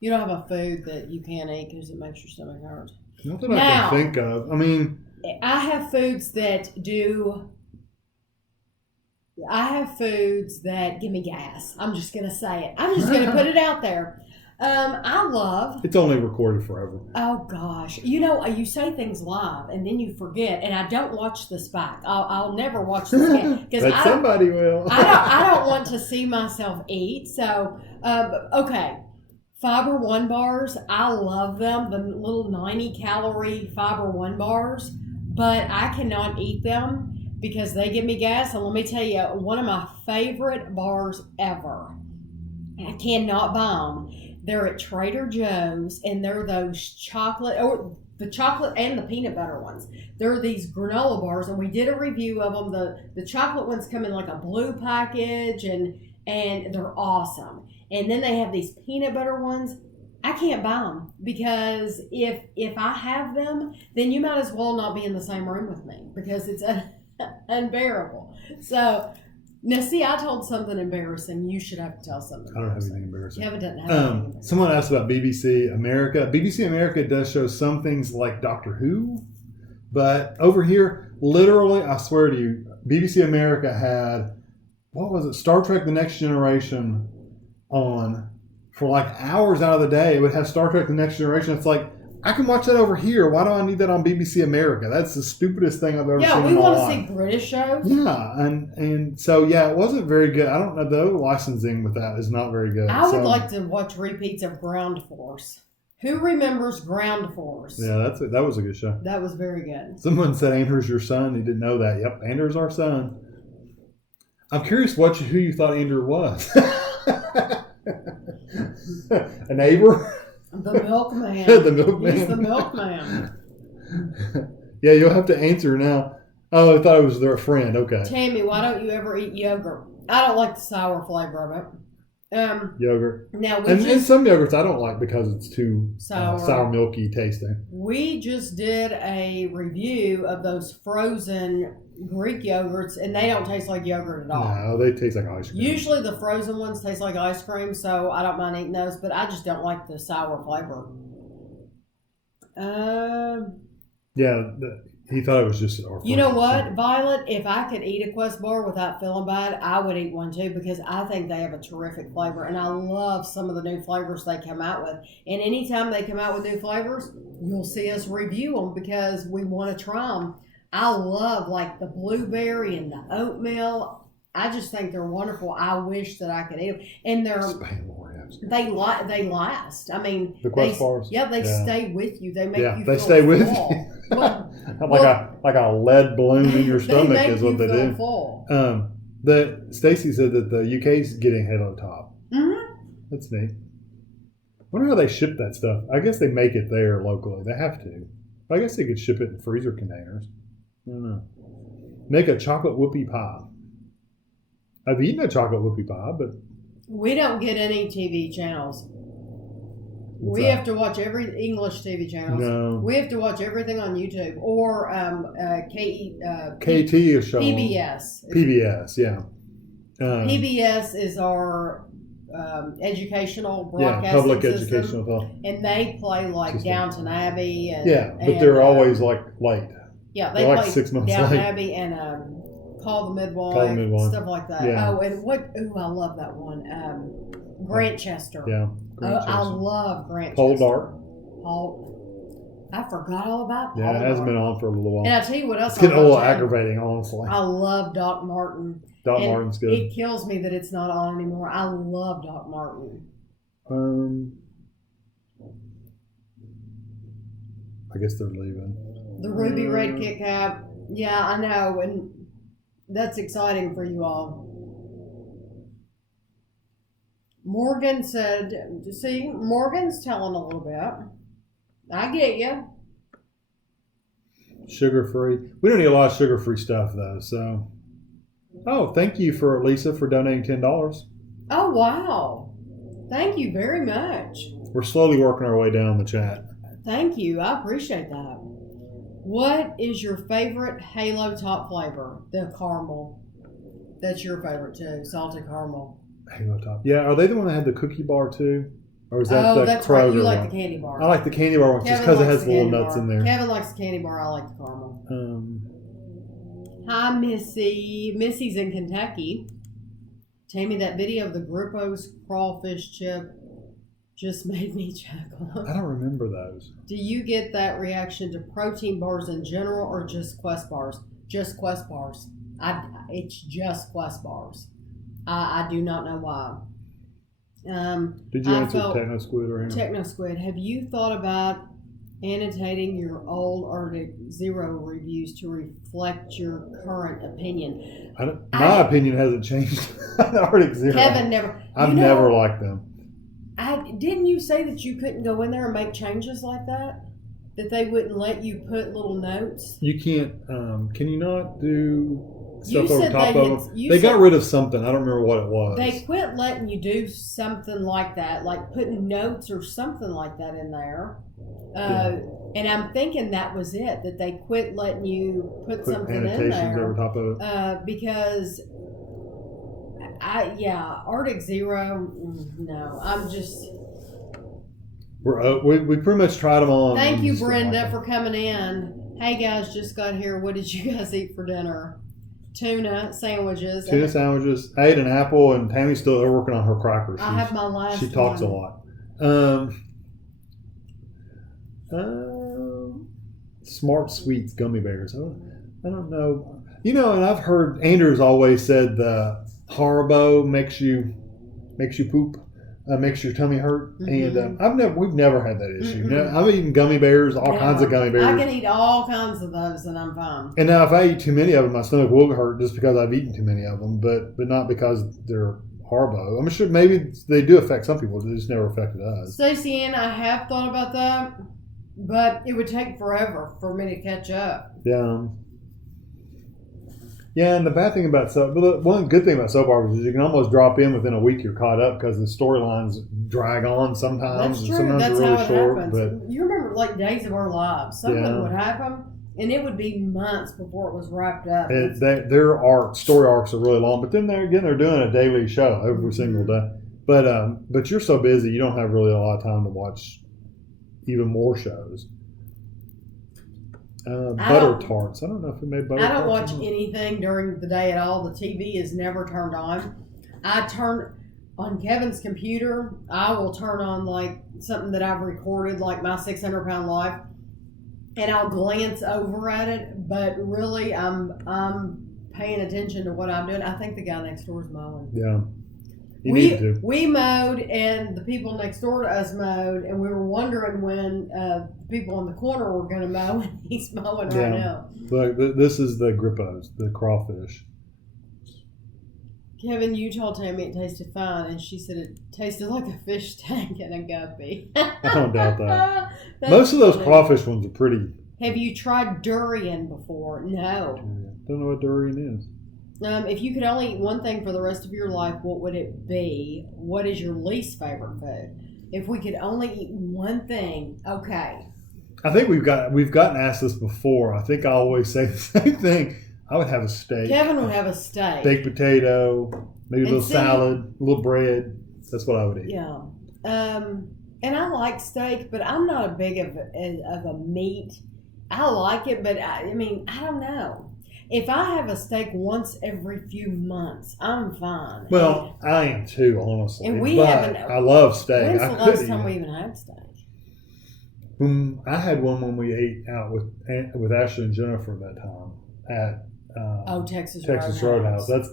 You don't have a food that you can't eat because it makes your stomach hurt? Not that I can think of. I mean, I have foods that do... I have foods that give me gas. I'm just going to say it. I'm just going to put it out there. I love... It's only recorded forever. Oh, gosh. You know, you say things live, and then you forget, and I don't watch this back. I'll never watch this again. But somebody will. I don't want to see myself eat. So, okay. Fiber One bars, I love them. The little 90-calorie Fiber One bars. But I cannot eat them because they give me gas. And let me tell you, one of my favorite bars ever. I cannot buy them. They're at Trader Joe's, and they're those chocolate, or the chocolate and the peanut butter ones. They're these granola bars, and we did a review of them. The chocolate ones come in like a blue package, and they're awesome. And then they have these peanut butter ones. I can't buy them because if I have them, then you might as well not be in the same room with me because it's unbearable. So... Now, see, I told something embarrassing. You should have to tell something. I don't have anything embarrassing. You haven't done anything. Someone asked about BBC America. BBC America does show some things like Doctor Who, but over here, literally, I swear to you, BBC America had, what was it, Star Trek The Next Generation on for like hours out of the day. It would have Star Trek The Next Generation. It's like, I can watch that over here. Why do I need that on BBC America? That's the stupidest thing I've ever seen in my life. Yeah, we want to see British shows. Yeah, and so, yeah, it wasn't very good. I don't know. The licensing with that is not very good. I would like to watch repeats of Ground Force. Who remembers Ground Force? Yeah, that was a good show. That was very good. Someone said Andrew's your son. He didn't know that. Yep, Andrew's our son. I'm curious who you thought Andrew was. A neighbor? The milkman. The milkman. He's the milkman. Yeah, you'll have to answer now. Oh, I thought it was their friend. Okay. Tammy, why don't you ever eat yogurt? I don't like the sour flavor of it. Yogurt. Now and some yogurts I don't like because it's too sour, milky tasting. We just did a review of those frozen Greek yogurts, and they don't taste like yogurt at all. No, they taste like ice cream. Usually the frozen ones taste like ice cream, so I don't mind eating those, but I just don't like the sour flavor. Yeah, he thought it was just... You know what, Violet? If I could eat a Quest bar without feeling bad, I would eat one too because I think they have a terrific flavor, and I love some of the new flavors they come out with. And anytime they come out with new flavors, you'll see us review them because we want to try them. I love like the blueberry and the oatmeal. I just think they're wonderful. I wish that I could eat them. And they last. I mean, the Quest bars. Yeah, they stay with you. They make you they feel stay with full. you. like a lead balloon in your stomach is what they do. Full. Stacy said that the UK's getting ahead on top. Mm-hmm. That's neat. I wonder how they ship that stuff. I guess they make it there locally. They have to. I guess they could ship it in freezer containers. I don't know. Make a chocolate whoopie pie. I've eaten a chocolate whoopie pie, but... We don't get any TV channels. We have to watch every English TV channels. No. We have to watch everything on YouTube or KT is showing. PBS. PBS, yeah. PBS is our educational broadcasting public system, educational, and they play like system. Downton Abbey. And, but they're always like late. Yeah, they're like 6 months Downton late. Abbey and Call the Midwife, stuff like that. Yeah. Oh, and I love that one. Grantchester. Yeah. I love Grantchester. Paul Dart. I forgot all about Paul Yeah, it hasn't been on for a little while. And I'll tell you what else. It's getting a little aggravating, honestly. I love Doc Martin. Martin's good. It kills me that it's not on anymore. I love Doc Martin. I guess they're leaving. The Ruby Red Kit Kat. Yeah, I know. And that's exciting for you all. Morgan said, see, Morgan's telling a little bit. I get you. Sugar-free. We don't need a lot of sugar-free stuff, though, so. Oh, thank you, Lisa, for donating $10. Oh, wow. Thank you very much. We're slowly working our way down the chat. Thank you. I appreciate that. What is your favorite Halo Top flavor? The caramel. That's your favorite, too. Salted caramel. Halo Top. Yeah, are they the one that had the cookie bar, too? Or is that the that's Kroger right. You like one? the candy bar. I like the candy bar one just because it has the little nuts in there. Kevin likes the candy bar. I like the caramel. Hi, Missy. Missy's in Kentucky. Tami, that video of the Gruppos crawfish chip just made me chuckle. I don't remember those. Do you get that reaction to protein bars in general or just Quest bars? Just Quest bars. It's just Quest bars. I do not know why. Did you answer Techno Squid or anything? Techno Squid. Have you thought about annotating your old Arctic Zero reviews to reflect your current opinion? My opinion hasn't changed. Arctic Zero. Kevin never. I've never liked them. Didn't you say that you couldn't go in there and make changes like that? That they wouldn't let you put little notes? You can't. Can you not do stuff over top of them? They got rid of something. I don't remember what it was. They quit letting you do something like that, like putting notes or something like that in there. And I'm thinking that was it, that they quit letting you put something in there. Over top of it. Because, Arctic Zero, no, I'm just... We pretty much tried them on. Thank you, Brenda, for coming in. Hey, guys, just got here. What did you guys eat for dinner? Tuna sandwiches. I ate an apple, and Tammy's still working on her crackers. I have my last She talks a lot. Smart Sweets gummy bears. I don't know. And I've heard Andrew's always said the Haribo makes you poop, makes your tummy hurt, and we've never had that issue. No, I've eaten gummy bears, all kinds of gummy bears. I can eat all kinds of those, and I'm fine. And now, if I eat too many of them, my stomach will hurt just because I've eaten too many of them, but not because they're Haribo. I'm sure maybe they do affect some people. They just never affected us. Stacey Ann, I have thought about that, but it would take forever for me to catch up. Yeah. Yeah, and the bad thing about one good thing about soap operas is you can almost drop in within a week. You're caught up because the storylines drag on sometimes. That's true. Sometimes That's really how it short, happens. You remember, like Days of Our Lives. Something would happen, and it would be months before it was wrapped up. Their story arcs are really long, but then they're doing a daily show every single day. But you're so busy, you don't have really a lot of time to watch even more shows. Butter tarts. I don't know if we made butter tarts. I don't watch anything during the day at all. The TV is never turned on. I turn on Kevin's computer. I will turn on like something that I've recorded, like my 600-pound life, and I'll glance over at it. But really, I'm paying attention to what I'm doing. I think the guy next door is mowing. Yeah. We mowed, and the people next door to us mowed, and we were wondering when the people in the corner were going to mow, and he's mowing right now. Look, this is the Gruppos, the crawfish. Kevin, you told Tami it tasted fine, and she said it tasted like a fish tank and a guppy. I don't doubt that. Most of those crawfish ones are pretty. Have you tried durian before? No. Don't know what durian is. If you could only eat one thing for the rest of your life, what would it be? What is your least favorite food? If we could only eat one thing, okay. I think we've gotten asked this before. I think I always say the same thing. I would have a steak. Kevin would have a steak. Baked potato, Maybe a little salad, a little bread. That's what I would eat. Yeah. And I like steak, but I'm not a big of a meat. I like it, but I don't know. If I have a steak once every few months, I'm fine. Well, I am too, honestly. And we haven't. I love steak. When's the last time we even had steak? I had one when we ate out with Ashley and Jennifer that time at Texas Roadhouse. That's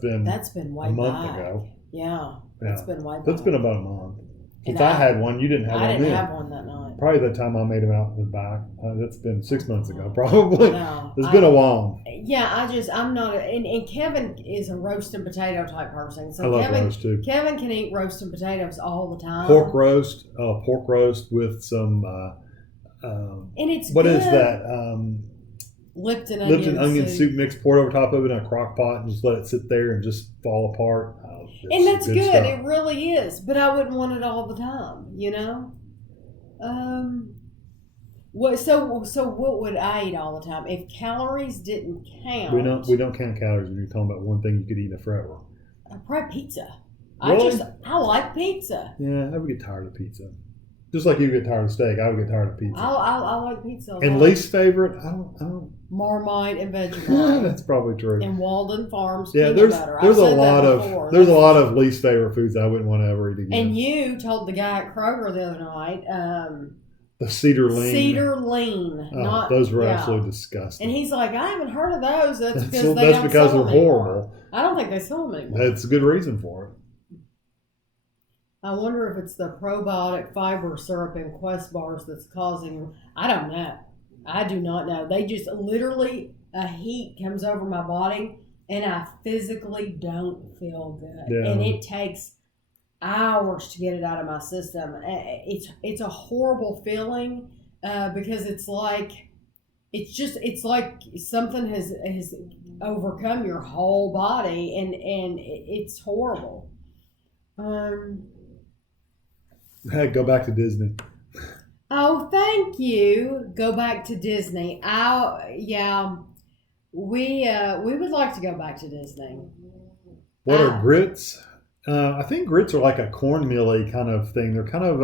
been way a month back. ago. Yeah, that's been way back. That's been about a month. Since I had one, you didn't have one. I didn't have one that night. Probably the time I made them out in the back. That's been 6 months ago, probably. No, it's been a while. Yeah, I'm not. And Kevin is a roast and potato type person. So I love roast too. Kevin can eat roast and potatoes all the time. Pork roast with some. And it's what good. Is that? Lipton onion soup mix poured over top of it in a crock pot and just let it sit there and just fall apart. And that's good. Stuff. It really is. But I wouldn't want it all the time, you know? So what would I eat all the time? If calories didn't count. We don't count calories when you're talking about one thing you could eat in a forever. Probably pizza. Really? I like pizza. Yeah, I would get tired of pizza. Just like you get tired of steak, I would get tired of pizza. I like pizza. And least favorite, I don't. Marmite and vegetable. That's probably true. And Walden Farms. Yeah, there's a lot of least favorite foods I wouldn't want to ever eat again. And you told the guy at Kroger the other night. The cedar lean. Cedar lean. Oh, those were absolutely disgusting. And he's like, I haven't heard of those. That's because they're horrible. Anymore. I don't think they sell them anymore. That's a good reason for it. I wonder if it's the probiotic fiber syrup in Quest bars that's causing. I don't know. I do not know. They just literally, a heat comes over my body and I physically don't feel good. Yeah. And it takes hours to get it out of my system. It's a horrible feeling because it's like something has overcome your whole body and it's horrible. Go back to Disney. Oh, thank you. Go back to Disney. We would like to go back to Disney. What are grits? I think grits are like a cornmeal-y kind of thing. They're kind of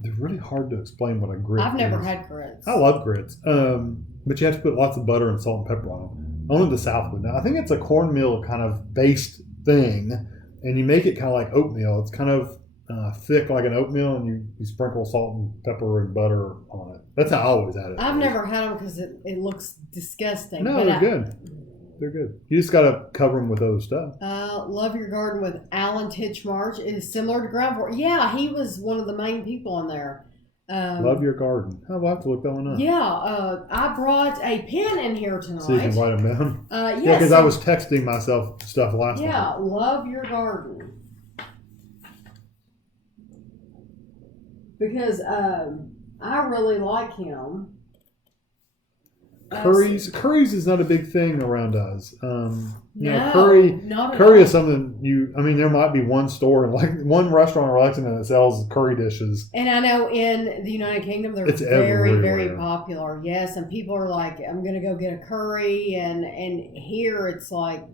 they're really hard to explain what a grit is. I've never had grits. I love grits, but you have to put lots of butter and salt and pepper on them. Only the South would know. I think it's a cornmeal kind of based thing, and you make it kind of like oatmeal. It's kind of thick like an oatmeal, and you sprinkle salt and pepper and butter on it. That's how I always had it. I've never had them because it looks disgusting. No, they're good. They're good. You just got to cover them with other stuff. Love Your Garden with Alan Titchmarsh is similar to Ground Floor. Yeah, he was one of the main people on there. Love Your Garden. I'll have to look that one up. Yeah, I brought a pen in here tonight. So you can write them down? Yes. Yeah, because I was texting myself stuff last time. Yeah, Love Your Garden. Because I really like him. Curries is not a big thing around us. No, curry is something there might be one store, like one restaurant in Lexington that sells curry dishes. And I know in the United Kingdom they're very, very popular. Yes, and people are like, I'm going to go get a curry. And here it's like,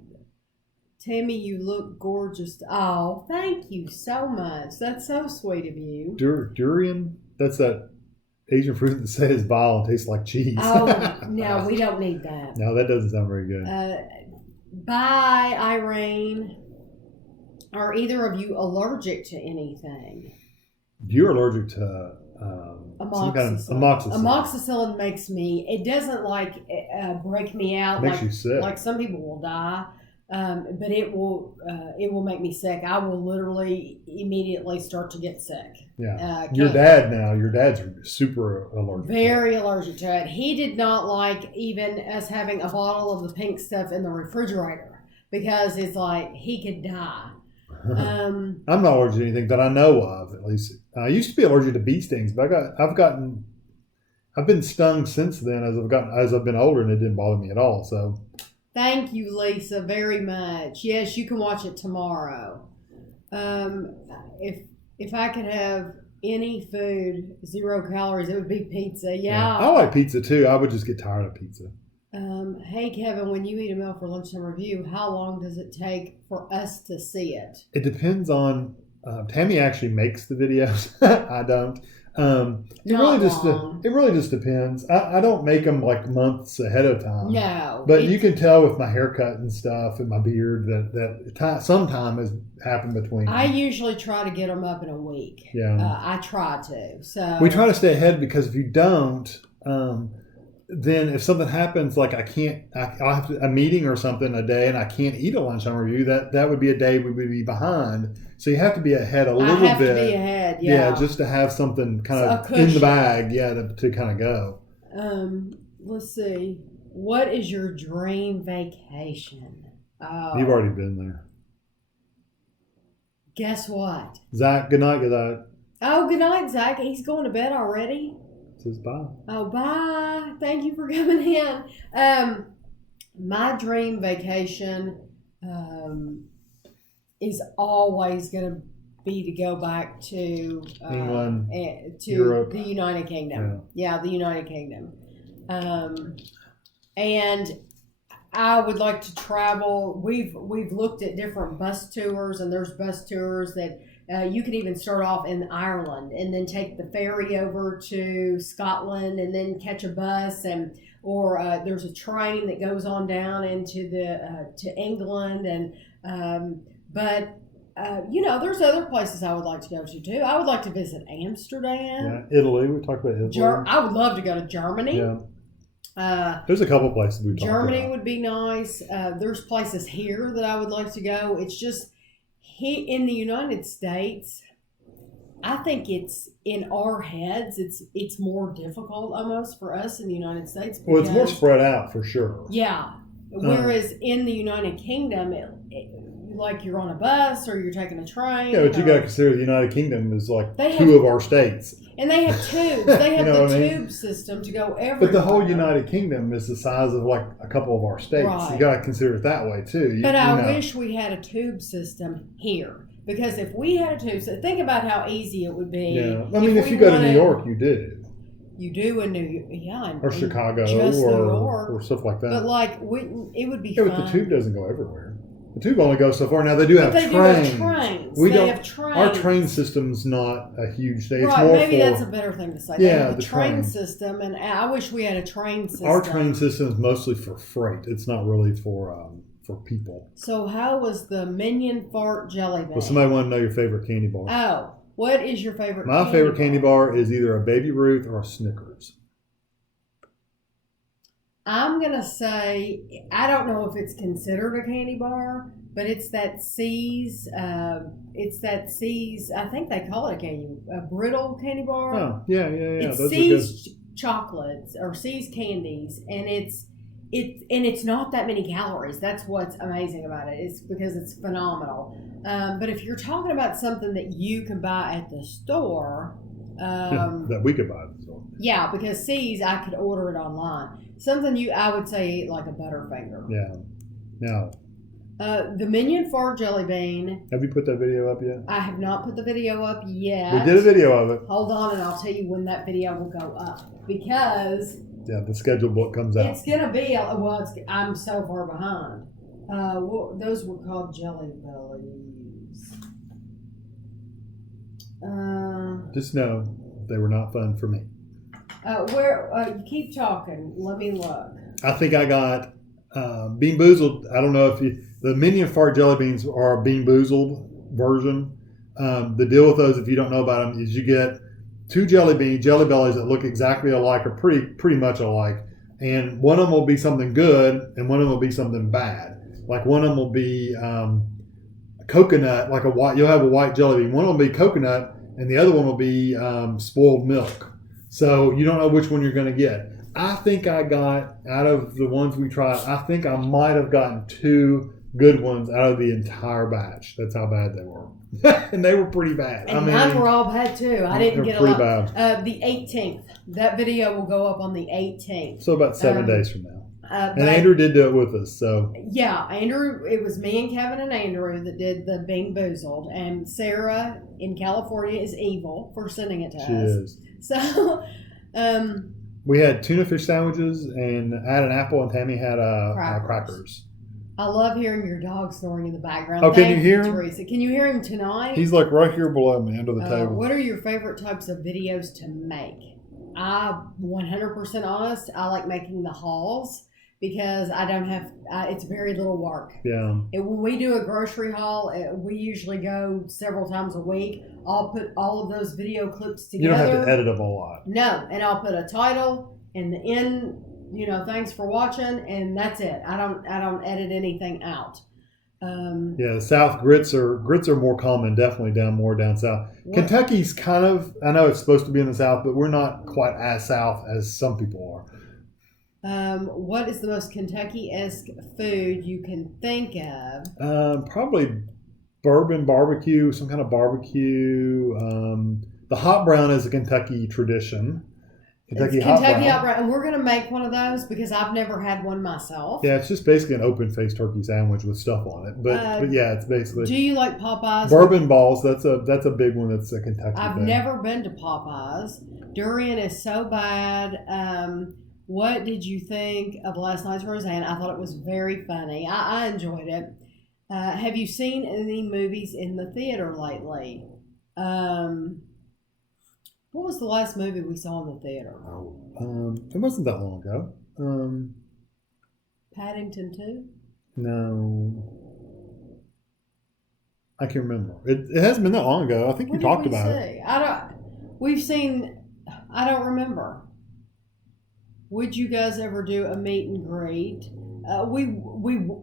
Tami, you look gorgeous. Oh, thank you so much. That's so sweet of you. Durian? That's that Asian fruit that says vile and tastes like cheese. Oh, no, we don't need that. No, that doesn't sound very good. Bye, Irene. Are either of you allergic to anything? You're allergic to some kind of amoxicillin. Amoxicillin makes me, it doesn't break me out. Makes you sick. Like some people will die. But it will make me sick. I will literally immediately start to get sick. Yeah. Your dad's super allergic. Very allergic to it. He did not like even us having a bottle of the pink stuff in the refrigerator because it's like he could die. I'm not allergic to anything that I know of, at least. I used to be allergic to bee stings, but I've been stung since then as I've been older, and it didn't bother me at all. So. Thank you, Lisa, very much. Yes, you can watch it tomorrow. If I could have any food, 0 calories, it would be pizza. Yeah. I like pizza too. I would just get tired of pizza. Hey Kevin, when you eat a meal for lunchtime review, how long does it take for us to see it? It depends on. Tami actually makes the videos. I don't. Not long. It really just depends. I don't make them like months ahead of time. No, but you can tell with my haircut and stuff and my beard that some time has happened between. I usually try to get them up in a week. Yeah, I try to. So we try to stay ahead because if you don't, then if something happens, like I'll have a meeting or something a day, and I can't eat a lunchtime review. That would be a day we would be behind. So you have to be ahead a little bit. I have to be ahead, yeah. Just to have something kind of in the bag, to kind of go. Let's see. What is your dream vacation? Oh. You've already been there. Guess what? Zach, good night, Zach. Oh, good night, Zach. He's going to bed already. Says bye. Oh, bye. Thank you for coming in. My dream vacation is always going to be to go back to England, to Europe. The United Kingdom. Yeah, the United Kingdom. And I would like to travel. We've looked at different bus tours, and there's bus tours that you can even start off in Ireland and then take the ferry over to Scotland and then catch a bus, or there's a train that goes on down into to England, and there's other places I would like to go to too. I would like to visit Amsterdam. Yeah, Italy. We talked about Italy. I would love to go to Germany. Yeah. There's a couple places we talked about. Germany would be nice. There's places here that I would like to go. It's just in the United States, I think it's in our heads. It's more difficult almost for us in the United States. Well, it's more spread out for sure. Yeah. Whereas in the United Kingdom, like you're on a bus or you're taking a train. Yeah, but you got to consider the United Kingdom is like two of our states. And they have tubes. They have the tube system to go everywhere. But the whole United Kingdom is the size of like a couple of our states. Right. You got to consider it that way too. But I wish we had a tube system here. Because if we had a tube system, think about how easy it would be. Yeah. I mean, if you go to New York, you do. You do in New York, yeah. Or Chicago or stuff like that. But like, it would be fun. Yeah, but the tube doesn't go everywhere. The tube only goes so far. Now they do have trains. They have trains. Our train system's not a huge thing. Right, maybe that's a better thing to say. Yeah, the train system, and I wish we had a train system. Our train system is mostly for freight. It's not really for people. So how was the Minion Fart Jelly Bean? Well, somebody want to know your favorite candy bar. Oh, what is your favorite? My favorite candy bar is either a Baby Ruth or a Snickers. I'm going to say, I don't know if it's considered a candy bar, but it's that C's, I think they call it a brittle candy bar. Oh, yeah. It's C's chocolates or C's candies, and it's not that many calories. That's what's amazing about it. It's because it's phenomenal. But if you're talking about something that you can buy at the store, that we could buy at the store. Yeah, because C's I could order it online. Something I would say like a Butterfinger. Yeah. Now. The Minion Fart Jelly Bean. Have you put that video up yet? I have not put the video up yet. We did a video of it. Hold on, and I'll tell you when that video will go up because. Yeah, the schedule book comes out. It's gonna be I'm so far behind. Those were called Jelly Bellies. Just know they were not fun for me. You keep talking. Let me look. I think I got Bean Boozled. I don't know if the Minion Fart Jelly Beans are a Bean Boozled version. The deal with those, if you don't know about them, is you get two jelly bellies that look exactly alike or pretty much alike, and one of them will be something good and one of them will be something bad. Like one of them will be coconut, like you'll have a white jelly bean. One will be coconut and the other one will be spoiled milk. So you don't know which one you're going to get. I think I got, out of the ones we tried, I think I might have gotten two good ones out of the entire batch. That's how bad they were. And they were pretty bad. And mine were all bad too. I didn't get a lot. Bad. The 18th. That video will go up on the 18th. So about 7 days from now. And Andrew did do it with us. So yeah, Andrew. It was me and Kevin and Andrew that did the Bean Boozled, and Sarah in California is evil for sending it to us. She is. So, We had tuna fish sandwiches, and I had an apple, and Tami had crackers. I love hearing your dog snoring in the background. Oh, can you hear him? Teresa. Can you hear him tonight? He's like right here below me under the table. What are your favorite types of videos to make? I'm 100% honest. I like making the hauls because I don't have, it's very little work. Yeah. And when we do a grocery haul, we usually go several times a week. I'll put all of those video clips together. You don't have to edit them a lot. No, and I'll put a title and the end, thanks for watching, and that's it. I don't edit anything out. Yeah, the South grits are more common, definitely down south. Kentucky's kind of, I know it's supposed to be in the South, but we're not quite as South as some people are. What is the most Kentucky-esque food you can think of? Probably bourbon barbecue, some kind of barbecue. The hot brown is a Kentucky tradition. Kentucky hot brown. And we're going to make one of those because I've never had one myself. Yeah, it's just basically an open-faced turkey sandwich with stuff on it. But yeah, it's basically. Do you like Popeyes? Bourbon balls. That's a big one. That's a Kentucky I've thing. never been to Popeyes. Durian is so bad. What did you think of last night's Roseanne? I thought it was very funny. I enjoyed it. Have you seen any movies in the theater lately? What was the last movie we saw in the theater? It wasn't that long ago. Paddington 2? No. I can't remember. It hasn't been that long ago. I think we talked about it. I don't remember. Would you guys ever do a meet and greet? We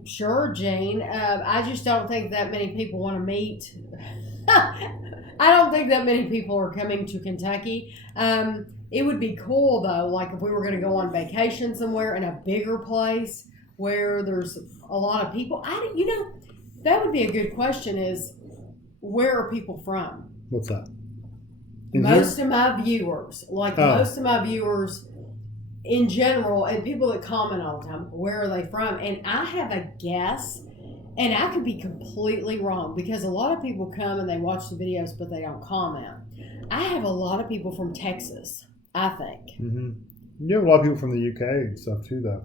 sure, Jane. I just don't think that many people want to meet. I don't think that many people are coming to Kentucky. It would be cool though, like if we were going to go on vacation somewhere in a bigger place where there's a lot of people. That would be a good question. Is where are people from? What's that? Most of my viewers, in general, and people that comment all the time, where are they from? And I have a guess, and I could be completely wrong because a lot of people come and they watch the videos, but they don't comment. I have a lot of people from Texas, I think. Mm-hmm. You have a lot of people from the UK and stuff too, though.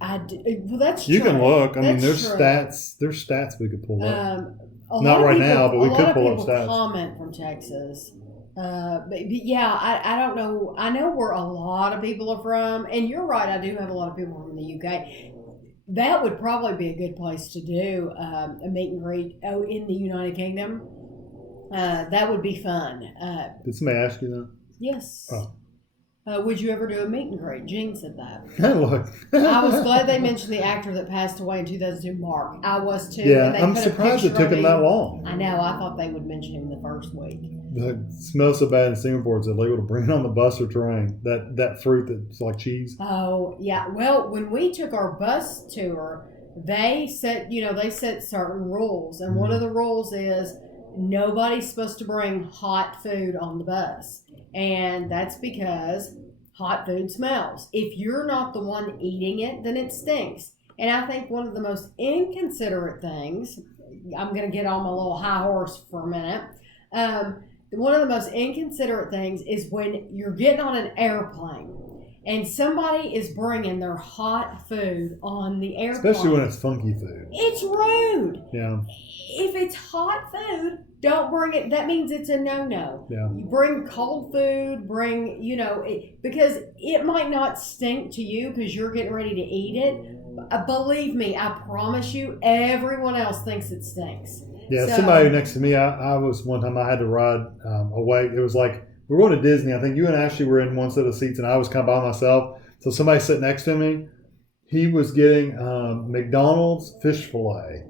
I do. Well, that's true. You can look. I mean, there's true. stats. There's stats we could pull up. Not right now, but we could pull up stats. A lot of people comment from Texas. But yeah, I don't know. I know where a lot of people are from, and you're right. I do have a lot of people from the UK. That would probably be a good place to do a meet and greet in the United Kingdom. That would be fun. Did somebody ask you that? Yes. Oh. Would you ever do a meet and greet? Jean said that. Look. I was glad they mentioned the actor that passed away in 2002, Mark. I was too. Yeah, I'm surprised it took him that long. I know. I thought they would mention him the first week. It smells so bad in Singapore. It's illegal to bring it on the bus or train. That fruit that's like cheese. Oh yeah. Well, when we took our bus tour, they set certain rules, and one of the rules is nobody's supposed to bring hot food on the bus, and that's because hot food smells. If you're not the one eating it, then it stinks. And I think one of the most inconsiderate things, I'm going to get on my little high horse for a minute. One of the most inconsiderate things is when you're getting on an airplane and somebody is bringing their hot food on the airplane. Especially when it's funky food. It's rude. Yeah. If it's hot food, don't bring it. That means it's a no-no. Yeah. You bring cold food, because it might not stink to you because you're getting ready to eat it. Believe me, I promise you, everyone else thinks it stinks. Yeah, so, somebody next to me, I was one time I had to ride away. It was like, we were going to Disney. I think you and Ashley were in one set of seats and I was kind of by myself. So somebody sitting next to me, he was getting McDonald's fish fillet.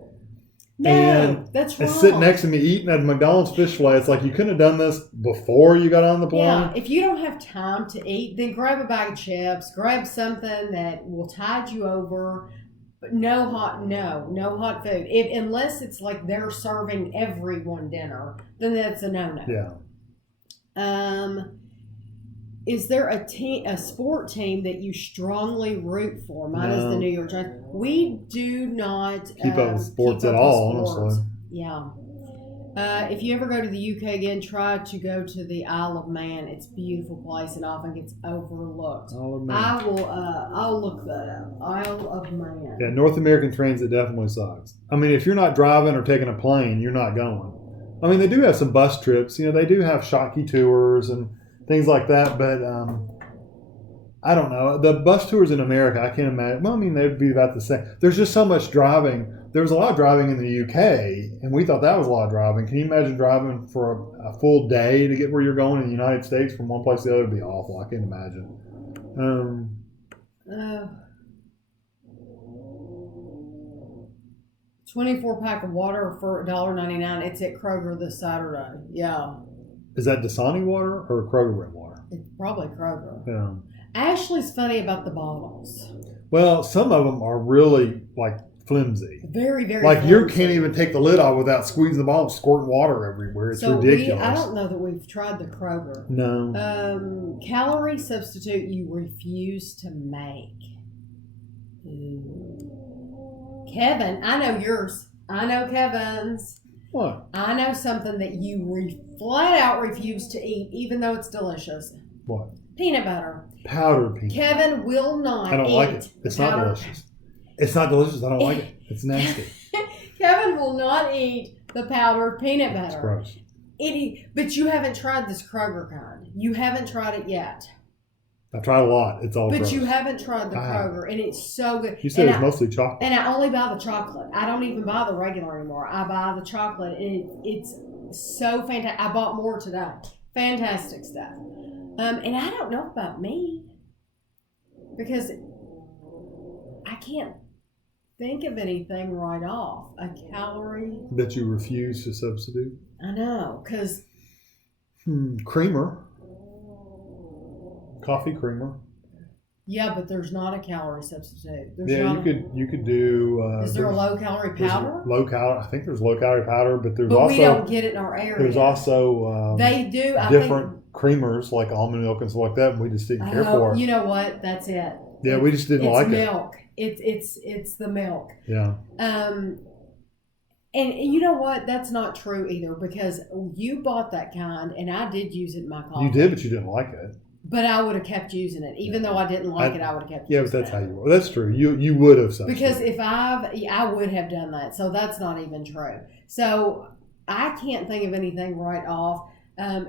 No, that's wrong. And sitting next to me eating at McDonald's fish fillet, it's like you couldn't have done this before you got on the plane. Yeah, if you don't have time to eat, then grab a bag of chips, grab something that will tide you over. But no hot food. Unless it's like they're serving everyone dinner, then that's a no-no. Yeah. Is there a sport team that you strongly root for? Mine is the New York Giants. We do not keep up with sports at all, honestly. Yeah. If you ever go to the UK again, try to go to the Isle of Man. It's a beautiful place and often gets overlooked. Isle of Man. I'll look that up. Isle of Man. Yeah, North American transit definitely sucks. I mean, if you're not driving or taking a plane, you're not going. I mean, they do have some bus trips. They do have Shockey tours and things like that, but I don't know. The bus tours in America, I can't imagine. Well, I mean, they'd be about the same. There's just so much driving. There was a lot of driving in the UK, and we thought that was a lot of driving. Can you imagine driving for a full day to get where you're going in the United States from one place to the other? It'd be awful. I can't imagine. 24-pack of water for $1.99. It's at Kroger this Saturday. Yeah. Is that Dasani water or Kroger brand water? It's probably Kroger. Yeah. Ashley's funny about the bottles. Well, some of them are really flimsy. Very, very flimsy. You can't even take the lid off without squeezing the bottle, squirting water everywhere. It's ridiculous. I don't know that we've tried the Kroger. No. Calorie substitute you refuse to make. Kevin, I know yours. I know Kevin's. What? I know something that you flat out refuse to eat, even though it's delicious. What? Peanut butter. Powdered peanut. Kevin will not. I don't like it. It's not delicious. It's not delicious. I don't like it. It's nasty. Kevin will not eat the powdered peanut butter. It's gross. But you haven't tried this Kroger kind. You haven't tried it yet. I tried a lot. It's all gross. But you haven't tried the Kroger, and it's so good. You said it's mostly chocolate. And I only buy the chocolate. I don't even buy the regular anymore. I buy the chocolate, and it's so fantastic. I bought more today. Fantastic stuff. And I don't know about me, because I can't think of anything right off. A calorie that you refuse to substitute? I know, because... Creamer. Coffee creamer. Yeah, but there's not a calorie substitute. You could do... is there a low-calorie powder? Low calorie. I think there's low-calorie powder, but there's also... But we don't get it in our area. There's also... they do, different creamers, like almond milk and stuff like that, and we just didn't care for it. You know what? That's it. Yeah, we just didn't like milk. It's the milk. Yeah. And you know what? That's not true either, because you bought that kind, and I did use it in my coffee. You did, but you didn't like it. But I would have kept using it. Even though I didn't like it, I would have kept using it. Yeah, but that's how you were. That's true. You would have substituted. Because if I would have done that. So that's not even true. So I can't think of anything right off.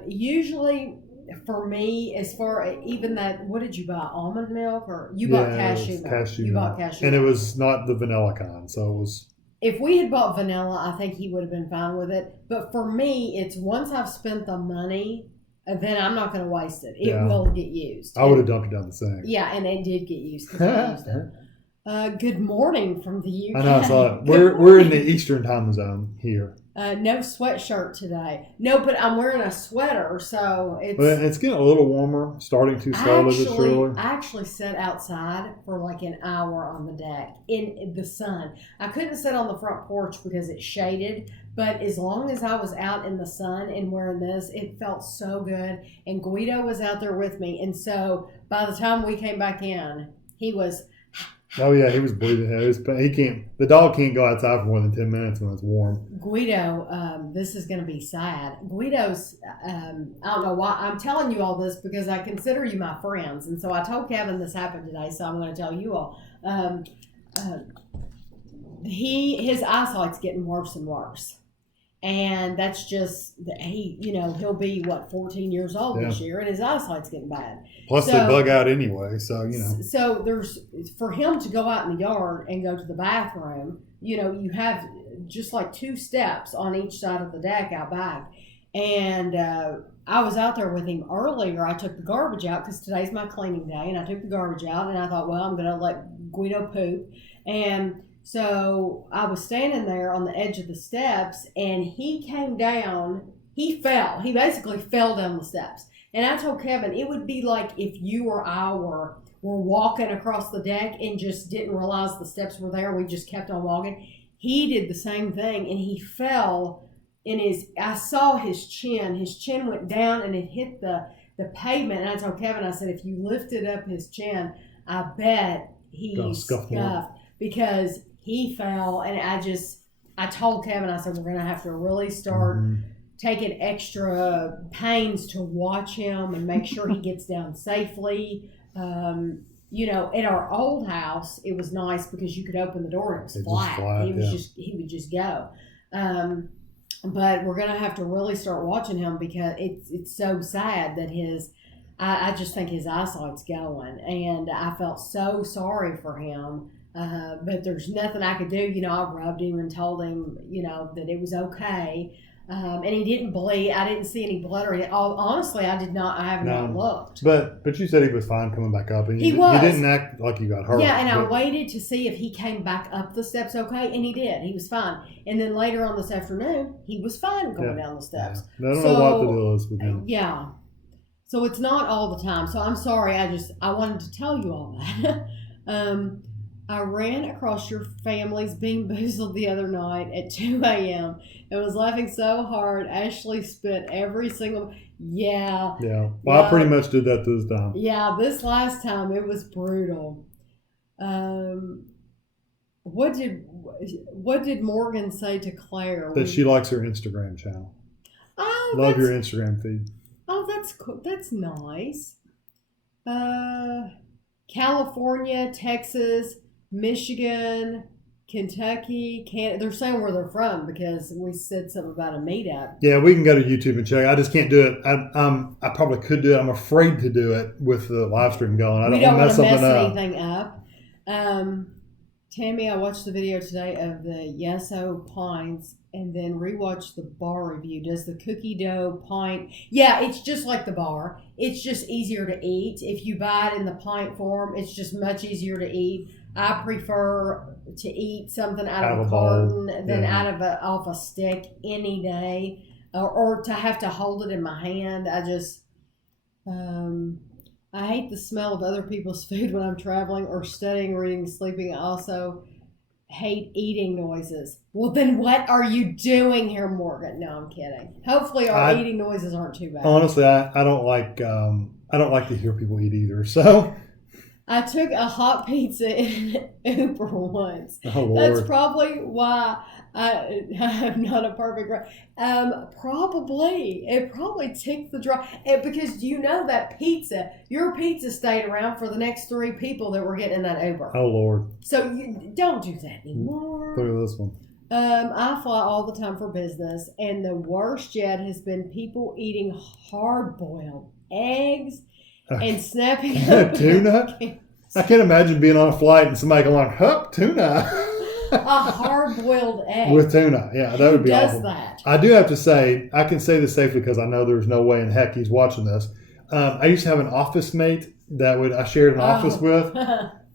Usually for me, as far even that, what did you buy? Almond milk? Or you bought cashew milk? You bought cashew milk. And it was not the vanilla kind. So it was... If we had bought vanilla, I think he would have been fine with it. But for me, it's once I've spent the money... then I'm not going to waste it. It will get used. I would have dumped it down the sink. Yeah, and it did get used because I used it. Good morning from the UK. I know, I saw it. We're in the Eastern time zone here. No sweatshirt today. No, but I'm wearing a sweater, so it's... But it's getting a little warmer, starting to slowly but surely. I actually sat outside for like an hour on the deck in the sun. I couldn't sit on the front porch because it's shaded, but as long as I was out in the sun and wearing this, it felt so good. And Guido was out there with me, and so by the time we came back in, he was... Oh yeah, he was bleeding. The dog can't go outside for more than 10 minutes when it's warm. Guido, this is going to be sad. Guido's, I don't know why I'm telling you all this, because I consider you my friends, and so I told Kevin this happened today, so I'm going to tell you all. His eyesight's getting worse and worse. And that's just, he'll be, 14 years old this year, and his eyesight's getting bad. Plus, they bug out anyway, so, So for him to go out in the yard and go to the bathroom, you have just like 2 steps on each side of the deck out back. And I was out there with him earlier. I took the garbage out because today's my cleaning day, and I took the garbage out, and I thought, well, I'm going to let Guido poop. And so I was standing there on the edge of the steps, and he came down. He fell. He basically fell down the steps. And I told Kevin, it would be like if you or I were walking across the deck and just didn't realize the steps were there. We just kept on walking. He did the same thing, and he fell. I saw his chin. His chin went down, and it hit the pavement. And I told Kevin, I said, if you lifted up his chin, I bet he scuffed because he fell, and I told Kevin, I said, we're going to have to really start taking extra pains to watch him and make sure he gets down safely. You know, at our old house, it was nice because you could open the door and it was flat. He would just go. But we're going to have to really start watching him because it's so sad that I just think his eyesight's going. And I felt so sorry for him. But there's nothing I could do. You know, I rubbed him and told him, you know, that it was okay. And he didn't bleed. I didn't see any blood or anything. Honestly, I did not. I have not looked. But you said he was fine coming back up. And he was. He didn't act like you got hurt. Yeah, and I waited to see if he came back up the steps okay, and he did. He was fine. And then later on this afternoon, he was fine going down the steps. Yeah. I don't know what the deal is with him. Yeah. So it's not all the time. So I'm sorry. I wanted to tell you all that. I ran across your family's Bean Boozled the other night at 2 a.m. and was laughing so hard. Ashley spit every single... Yeah. Yeah. Well, I pretty much did that this time. Yeah, this last time it was brutal. What did Morgan say to Claire? That she likes her Instagram channel. Oh, love your Instagram feed. Oh, that's cool. That's nice. California, Texas, Michigan, Kentucky, Canada. They're saying where they're from because we said something about a meetup. Yeah, we can go to YouTube and check. I just can't do it. I probably could do it. I'm afraid to do it with the live stream going. I don't want to mess anything up. Tammy, I watched the video today of the Yeso pints and then rewatched the bar review. Does the cookie dough pint? Yeah, it's just like the bar. It's just easier to eat. If you buy it in the pint form, it's just much easier to eat. I prefer to eat something out of a carton than off a stick any day, or to have to hold it in my hand. I hate the smell of other people's food when I'm traveling or studying, reading, sleeping. I also hate eating noises. Well, then what are you doing here, Morgan? No, I'm kidding. Hopefully our eating noises aren't too bad. Honestly, I don't like to hear people eat either. So I took a hot pizza in an Uber once. Oh, Lord. That's probably why I have not a perfect probably. It probably ticked the draw. Because you know that your pizza stayed around for the next 3 people that were getting in that Uber. Oh, Lord. So you don't do that anymore. Look at this one. I fly all the time for business, and the worst yet has been people eating hard-boiled eggs and snapping up tuna. I can't imagine being on a flight and somebody going like, "Hup, tuna." A hard-boiled egg with tuna. Yeah, that would be awful. Who does that? I do have to say, I can say this safely because I know there's no way in heck he's watching this. I used to have an office mate that I shared an office with,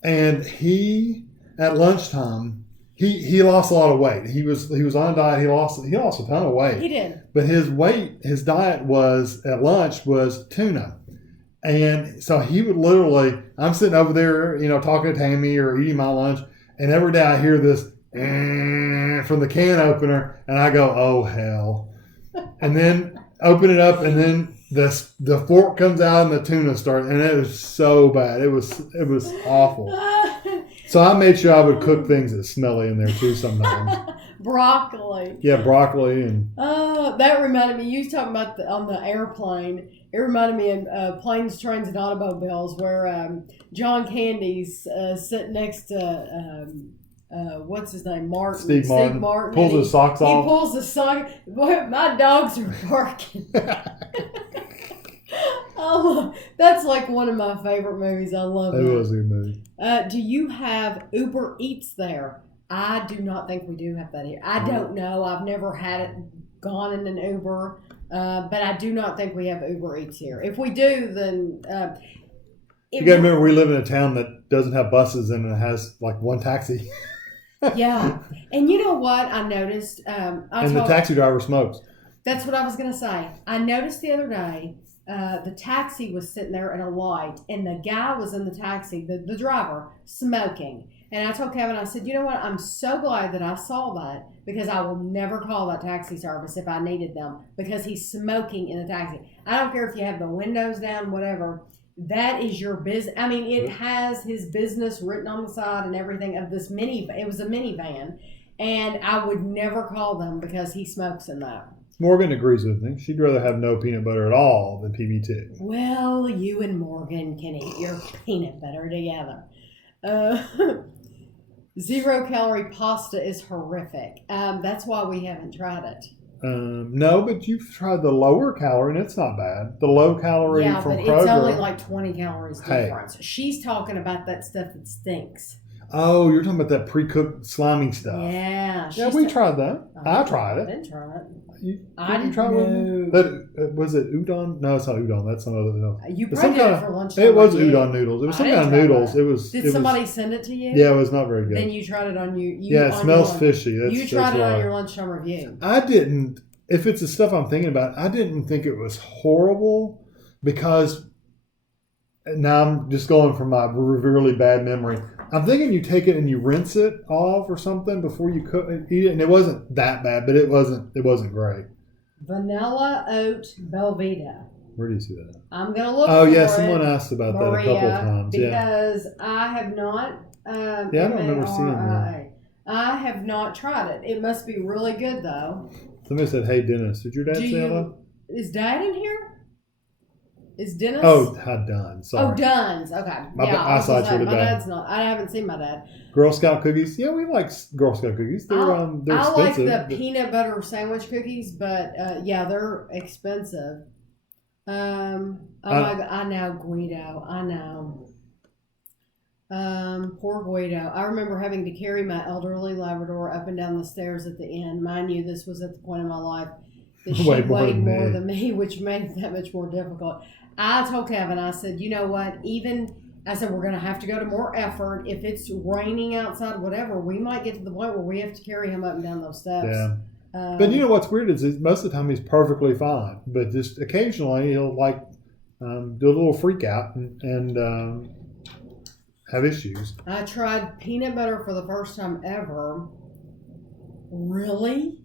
and he at lunchtime he lost a lot of weight. He was on a diet. He lost a ton of weight. He did. But his diet was at lunch was tuna. And so he would literally, I'm sitting over there, talking to Tami or eating my lunch, and every day I hear this from the can opener, and I go, "Oh hell!" And then open it up, and then the fork comes out, and the tuna starts, and it was so bad. It was awful. So I made sure I would cook things that's smelly in there too sometimes. Broccoli. Yeah, broccoli and. That reminded me. You was talking about on the airplane. It reminded me of Planes, Trains, and Automobiles, where John Candy's sitting next to what's his name, Martin. Steve Martin. Pulls his socks off. He pulls the sock. Boy, my dogs are barking. Oh, that's like one of my favorite movies. I love it. It was a good movie. Do you have Uber Eats there? I do not think we do have that here. I don't know. I've never had it gone in an Uber, but I do not think we have Uber Eats here. If we do, then you got to remember we live in a town that doesn't have buses and it has like one taxi. Yeah, and you know what I noticed? The taxi driver smokes. That's what I was going to say. I noticed the other day. The taxi was sitting there at a light, and the guy was in the taxi, the driver, smoking. And I told Kevin, I said, you know what? I'm so glad that I saw that because I will never call that taxi service if I needed them because he's smoking in the taxi. I don't care if you have the windows down, whatever. That is your business. I mean, it has his business written on the side and everything of this it was a minivan. And I would never call them because he smokes in that. Morgan agrees with me. She'd rather have no peanut butter at all than PB2. Well, you and Morgan can eat your peanut butter together. 0-calorie pasta is horrific. That's why we haven't tried it. No, but you've tried the lower calorie, and it's not bad. The low calorie from Kroger. Yeah, but it's only like 20 calories difference. She's talking about that stuff that stinks. Oh, you're talking about that pre-cooked slimy stuff. Yeah. Yeah, we tried that. I tried it. I didn't try it. I didn't try it. That was it udon? No, it's not udon. That's some other noodle. You probably did it for lunch. It was udon noodles. It was some kind of noodles. Did somebody send it to you? Yeah, it was not very good. Then you tried it on you. Yeah, it smells fishy. You tried it on your lunchtime review. I didn't. If it's the stuff I'm thinking about, I didn't think it was horrible because now I'm just going from my really bad memory. I'm thinking you take it and you rinse it off or something before you eat it, and it wasn't that bad, but it wasn't great. Vanilla oat Belvita. Where do you see that? I'm gonna look. Oh yeah, someone asked about that a couple of times. Because I have not. I don't remember seeing that. I have not tried it. It must be really good though. Somebody said, "Hey Dennis, did your dad say hello?" Is Dad in here? Is Dennis? Oh, Dunn. Sorry. Oh, Dunn's. Okay. My eyesight's really bad. My dad's not. I haven't seen my dad. Girl Scout cookies. Yeah, we like Girl Scout cookies. They're expensive. I like the peanut butter sandwich cookies, but they're expensive. Oh my God! I know Guido. I know. Poor Guido. I remember having to carry my elderly Labrador up and down the stairs at the end. Mind you, this was at the point in my life that she weighed more than me, which made it that much more difficult. I told Kevin, I said, you know what, I said, we're going to have to go to more effort. If it's raining outside, whatever, we might get to the point where we have to carry him up and down those steps. Yeah. But you know what's weird is most of the time he's perfectly fine. But just occasionally he'll do a little freak out and have issues. I tried peanut butter for the first time ever. Really?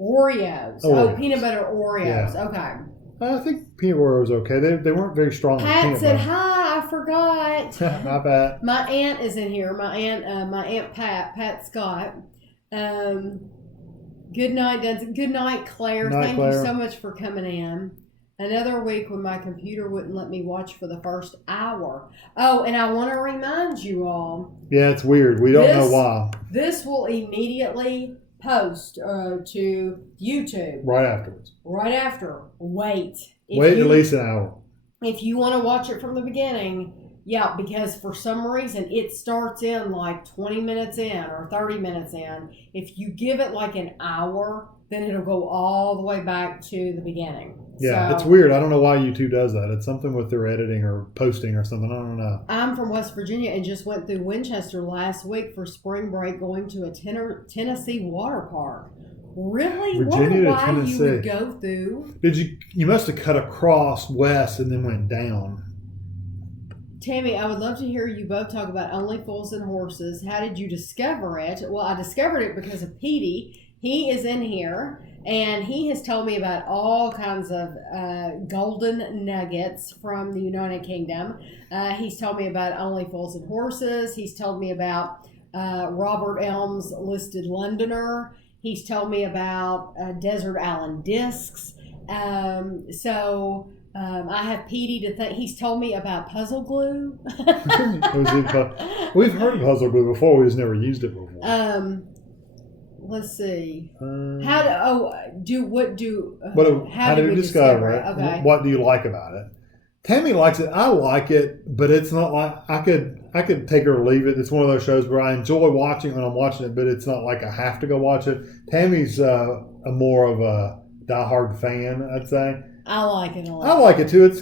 Oreos. Oh, peanut butter Oreos. Yeah. Okay. I think peanut butter was okay. They weren't very strong. Pat said, "Hi, I forgot." My bad. My aunt is in here. My aunt Pat Scott. Good night, Dunn. Good night, Claire. Thank you so much for coming in. Another week when my computer wouldn't let me watch for the first hour. Oh, and I want to remind you all. Yeah, it's weird. We don't know why. This will immediately post to YouTube. Right afterwards. Right after. Wait at least an hour. If you want to watch it from the beginning, yeah, because for some reason it starts in like 20 minutes in or 30 minutes in. If you give it like an hour, then it'll go all the way back to the beginning. Yeah, it's weird. I don't know why YouTube does that. It's something with their editing or posting or something. I don't know. I'm from West Virginia and just went through Winchester last week for spring break going to a Tennessee water park. Really? Virginia to Tennessee. You would go through. You must have cut across west and then went down. Tami, I would love to hear you both talk about Only Fools and Horses. How did you discover it? Well, I discovered it because of Petey. He is in here, and he has told me about all kinds of golden nuggets from the United Kingdom. He's told me about Only Fools and Horses. He's told me about Robert Elm's Listed Londoner. He's told me about Desert Island Discs. I have Petey to thank. He's told me about puzzle glue. We've heard of puzzle glue before. We just never used it before. Let's see. How do we discover it? Okay. What do you like about it? Tami likes it. I like it, but it's not like I could take her or leave it. It's one of those shows where I enjoy watching when I'm watching it, but it's not like I have to go watch it. Tami's more of a diehard fan, I'd say. I like it a lot. I like it too. It's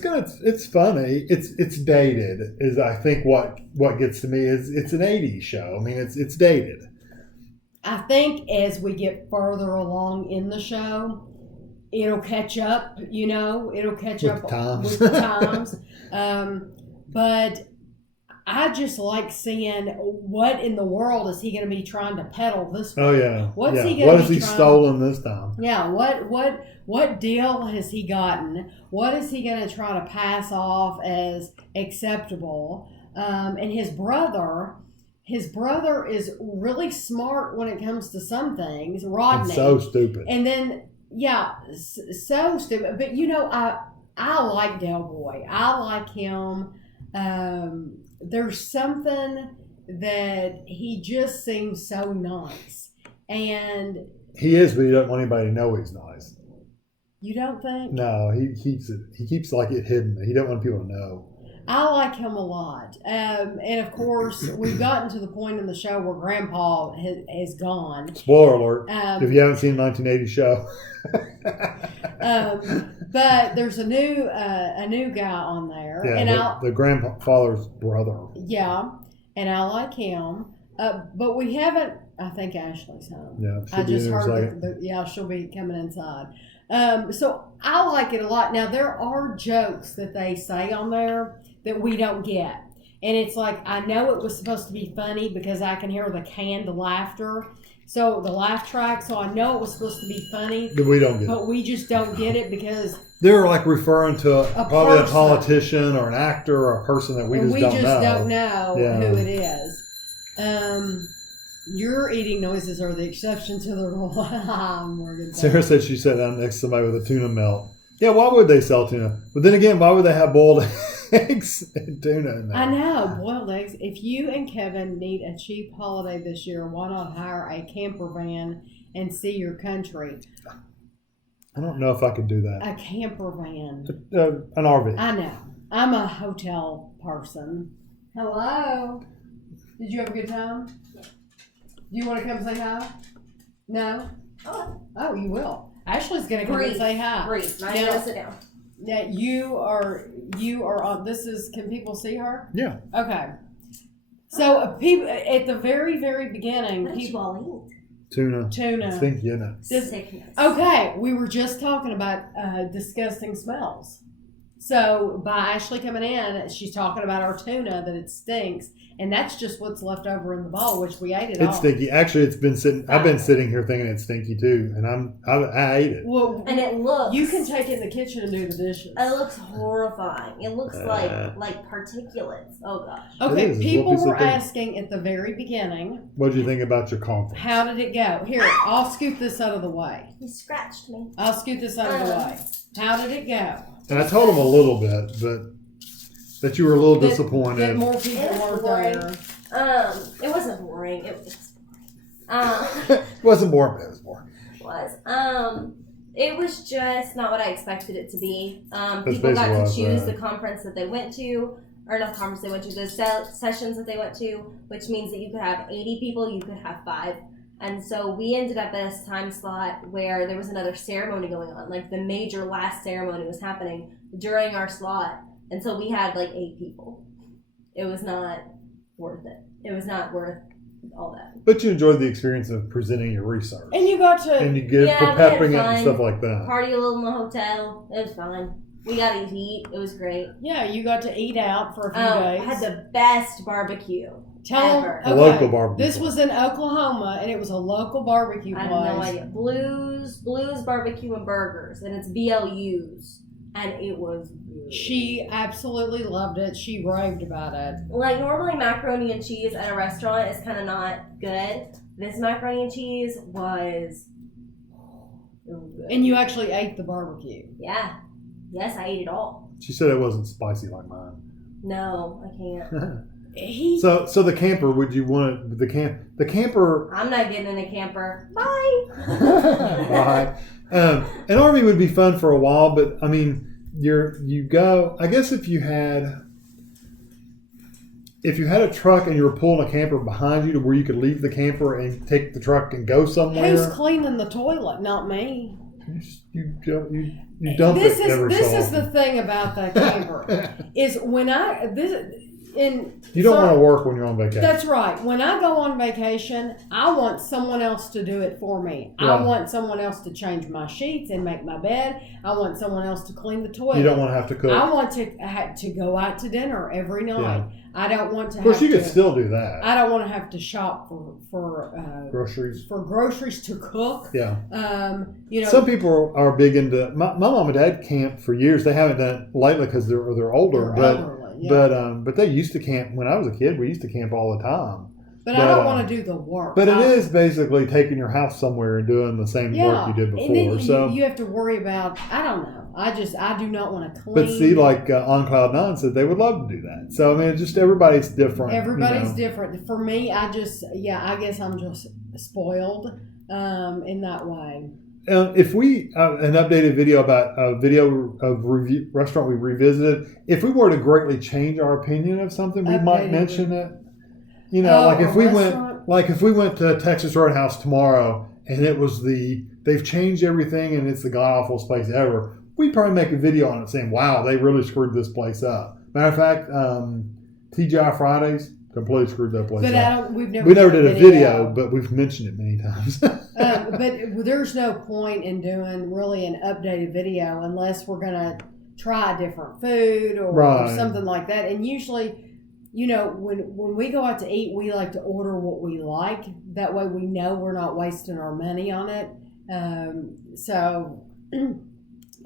funny. It's dated. Is I think what gets to me is it's an 80s show. I mean it's dated. I think as we get further along in the show, it'll catch up. It'll catch up with the times. But I just like seeing what in the world is he going to be trying to peddle this week? Oh yeah. What has he stolen this time? Yeah. What deal has he gotten? What is he going to try to pass off as acceptable? And his brother his brother is really smart when it comes to some things. Rodney. It's so stupid. And then, so stupid. But, I like Del Boy. I like him. There's something that he just seems so nice. And he is, but he doesn't want anybody to know he's nice. You don't think? No, he keeps it. He keeps like it hidden. He don't want people to know. I like him a lot. And of course, we've gotten to the point in the show where Grandpa has gone. Spoiler alert. If you haven't seen the 1980 show. But there's a new guy on there. Yeah, and the grandfather's brother. Yeah, and I like him. But we haven't, I think Ashley's home. Yeah, I just heard she'll be coming inside. So I like it a lot. Now, there are jokes that they say on there that we don't get. And it's like, I know it was supposed to be funny because I can hear the canned laughter. So the laugh track, so I know it was supposed to be funny. But we don't get it. But we just don't get it because... They're like referring to probably a politician or an actor or a person that we just don't know. Who it is. Your eating noises are the exception to the rule. Sarah said she sat down next to somebody with a tuna melt. Yeah, why would they sell tuna? But then again, why would they have boiled eggs and tuna in there? I know, boiled eggs. If you and Kevin need a cheap holiday this year, why not hire a camper van and see your country? I don't know if I could do that. A camper van. An RV. I know. I'm a hotel person. Hello. Did you have a good time? Do you want to come say hi? No? Oh, you will. Ashley's going to come and say hi. Breathe. I'm going to sit down. Yeah, you are on, can people see her? Yeah. Okay. So people at the very, very beginning, what people eat? Tuna. I think, Sickness. Okay, we were just talking about disgusting smells. So by Ashley coming in, she's talking about our tuna, that it stinks. And that's just what's left over in the bowl, which we ate it all. It's stinky. Actually, it's been sitting. I've been sitting here thinking it's stinky too, and I ate it. Well, and it looks. You can take it in the kitchen and do the dishes. It looks horrifying. It looks like particulates. Oh gosh. Okay, people were asking at the very beginning. What did you think about your conference? How did it go? Here, I'll scoot this out of the way. He scratched me. I'll scoot this out of the way. How did it go? And I told him a little bit, but that you were a little disappointed. That more people weren't there. It wasn't boring. It was it wasn't boring, but it was boring. It was just not what I expected it to be. People got to choose the conference that they went to, or not the conference they went to, the sessions that they went to, which means that you could have 80 people, you could have 5. And so we ended up at a time slot where there was another ceremony going on. Like the major last ceremony was happening during our slot. And so we had like 8 people. It was not worth it. It was not worth all that. But you enjoyed the experience of presenting your research. And you got to... And you get for peppering it and stuff like that. Party a little in the hotel. It was fun. We got to eat. It was great. Yeah, you got to eat out for a few days. I had the best barbecue. Tell them, a local barbecue. This was in Oklahoma, and it was a local barbecue place. I have no idea. Blues Barbecue and Burgers, and it's BLU's, and it was good. She absolutely loved it. She raved about it. Like, normally macaroni and cheese at a restaurant is kind of not good. This macaroni and cheese was good. And you actually ate the barbecue. Yeah. Yes, I ate it all. She said it wasn't spicy like mine. No, I can't. So the camper, would you want the camper? I'm not getting in a camper. Bye. Bye. An RV would be fun for a while, but I mean, you go. I guess if you had a truck and you were pulling a camper behind you to where you could leave the camper and take the truck and go somewhere. Who's cleaning the toilet? Not me. You dump it every so often. This is the thing about that camper is when you don't want to work when you're on vacation. That's right. When I go on vacation, I want someone else to do it for me. Yeah. I want someone else to change my sheets and make my bed. I want someone else to clean the toilet. You don't want to have to cook. I want to go out to dinner every night. Yeah. I don't want to. Of course, you could still do that. I don't want to have to shop for groceries. For groceries to cook. Yeah. Some people are big into. My mom and dad camped for years. They haven't done it lately because they're older. But they used to camp when I was a kid. We used to camp all the time. But I don't want to do the work. But it is basically taking your house somewhere and doing the same work you did before. And then so you have to worry about, I don't know. I do not want to clean. But see, like On Cloud 9 said, they would love to do that. So, I mean, just everybody's different. Everybody's different. For me, I guess I'm just spoiled in that way. If we, an updated video about a video of restaurant we revisited, if we were to greatly change our opinion of something, we might mention it. You know, like if we went to Texas Roadhouse tomorrow and it was they've changed everything and it's the god-awfulest place ever, we'd probably make a video on it saying, wow, they really screwed this place up. Matter of fact, TGI Fridays completely screwed that place up. We never did a video, but we've mentioned it many times. But there's no point in doing really an updated video unless we're going to try a different food or something like that. And usually, you know, when we go out to eat, we like to order what we like. That way we know we're not wasting our money on it.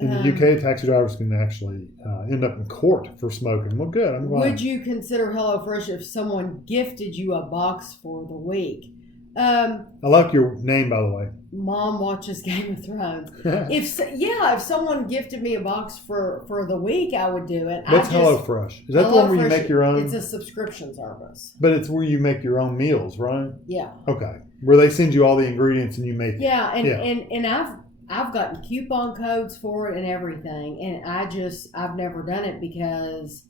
In the UK, taxi drivers can actually end up in court for smoking. Well, good. I'm glad. Would you consider HelloFresh if someone gifted you a box for the week? I like your name, by the way. Mom watches Game of Thrones. If someone gifted me a box for the week, I would do it. What's HelloFresh? Is that the one where you make your own? It's a subscription service. But it's where you make your own meals, right? Yeah. Okay. Where they send you all the ingredients and you make it. Yeah, and I've gotten coupon codes for it and everything, and I've never done it because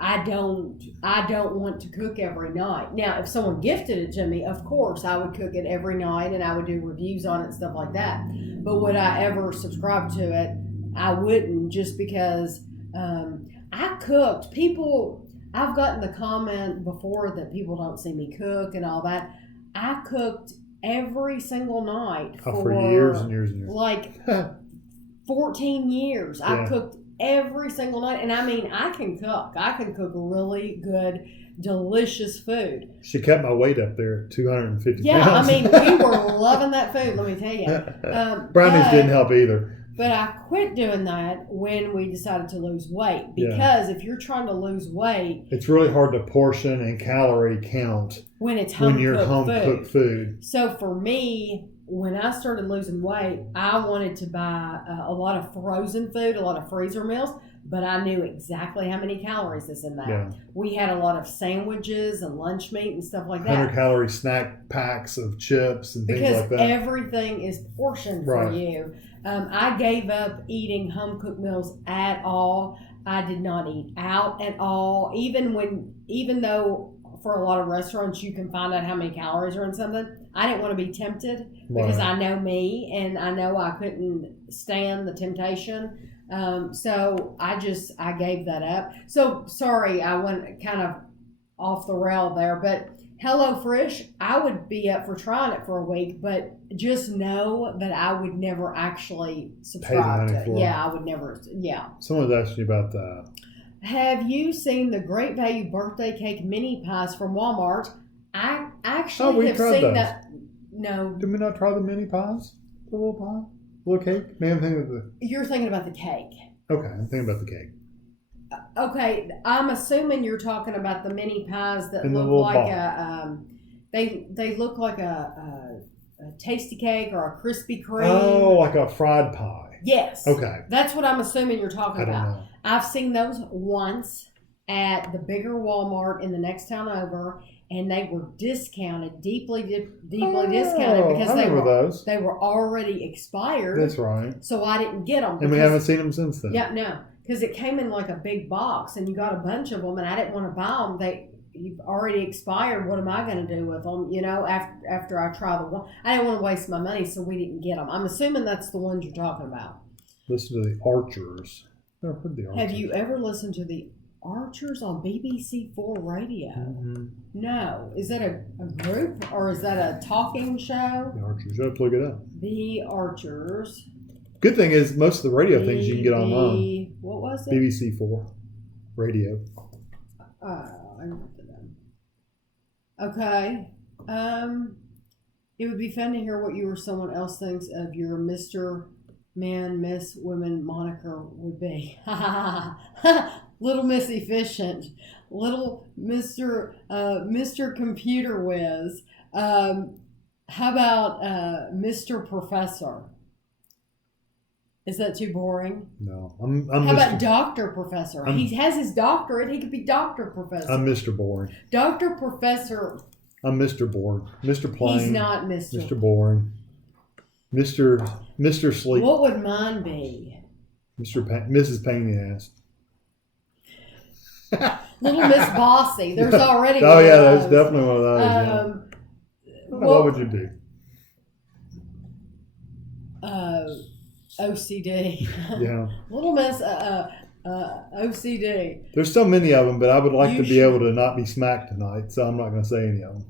I don't want to cook every night. Now, if someone gifted it to me, of course I would cook it every night and I would do reviews on it and stuff like that. But would I ever subscribe to it? I wouldn't, just because I cooked. I've gotten the comment before that people don't see me cook and all that. I cooked every single night for years and years and years. Like 14 years. Yeah. I've cooked every single night. And I mean, I can cook. I can cook really good, delicious food. She kept my weight up there at 250 pounds. I mean, we were loving that food, let me tell you. Brownies didn't help either. But I quit doing that when we decided to lose weight. Because if you're trying to lose weight, it's really hard to portion and calorie count when you're home-cooked food. So for me, when I started losing weight, I wanted to buy a lot of frozen food, a lot of freezer meals, but I knew exactly how many calories is in that. Yeah. We had a lot of sandwiches and lunch meat and stuff like that. 100-calorie snack packs of chips and things like that. Because everything is portioned for you. I gave up eating home-cooked meals at all. I did not eat out at all. Even though for a lot of restaurants you can find out how many calories are in something, I didn't want to be tempted because I know me and I know I couldn't stand the temptation. So I gave that up. So sorry, I went kind of off the rail there, but HelloFresh, I would be up for trying it for a week, but just know that I would never actually subscribe to it. Yeah, I would never. Yeah. Someone's asked you about that. Have you seen the Great Value birthday cake mini pies from Walmart? I actually have seen those. That. No. Did we not try the mini pies? The little pie? Little cake? Maybe I'm thinking of You're thinking about the cake. Okay, I'm thinking about the cake. Okay, I'm assuming you're talking about the mini pies that look like they look like a tasty cake or a Krispy Kreme. Oh, like a fried pie. Yes. Okay. That's what I'm assuming you're talking about. I don't know. I've seen those once at the bigger Walmart in the next town over, and they were discounted, deeply discounted because they were already expired. That's right. So I didn't get them. And we haven't seen them since then. Yeah, no. Because it came in like a big box, and you got a bunch of them, and I didn't want to buy them. You've already expired. What am I going to do with them? You know, after I try the one, I didn't want to waste my money, so we didn't get them. I'm assuming that's the ones you're talking about. Listen to the Archers. Never heard the Archers. Have you ever listened to the Archers on BBC4 Radio? Mm-hmm. No. Is that a group or is that a talking show? The Archers. You have to look it up. The Archers. Good thing is most of the radio things you can get online. What was it? BBC4 Radio. I wrote it down. Okay. It would be fun to hear what you or someone else thinks of your Mr. Man, Miss Women moniker would be. Little Miss Efficient. little Mr. Computer Whiz. How about Mr. Professor? Is that too boring? No. How about Dr. Professor? He has his doctorate. He could be Dr. Professor. I'm Mr. Boring. Dr. Professor. I'm Mr. Boring. Mr. Plain. He's not Mr. Mr. Boring. Mr. Sleep. What would mine be? Mrs. Pain in the ass. Little Miss Bossy. There's already Oh, one yeah, of there's those. definitely one of those. What would you do? OCD. Yeah. Little Miss OCD. There's so many of them, but I would like to be able to not be smacked tonight, so I'm not going to say any of them.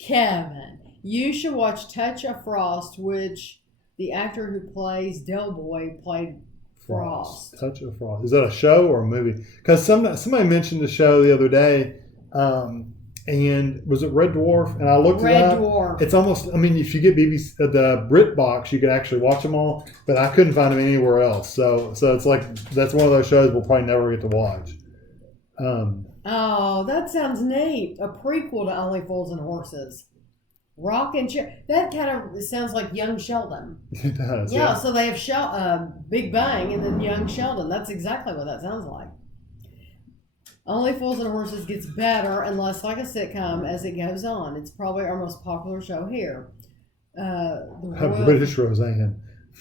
Kevin, you should watch Touch of Frost, which the actor who plays Del Boy played Frost. Touch of Frost. Is that a show or a movie? Because somebody mentioned the show the other day, and was it Red Dwarf? And I looked it up. Red Dwarf. It's almost, I mean, if you get BBC, the Brit box, you can actually watch them all, but I couldn't find them anywhere else. So it's like, that's one of those shows we'll probably never get to watch. Oh, that sounds neat. A prequel to Only Fools and Horses. Rock and that kind of sounds like Young Sheldon. It does. Yeah, so they have Big Bang and then Young Sheldon. That's exactly what that sounds like. Only Fools and Horses gets better and less like a sitcom as it goes on. It's probably our most popular show here. British Roseanne.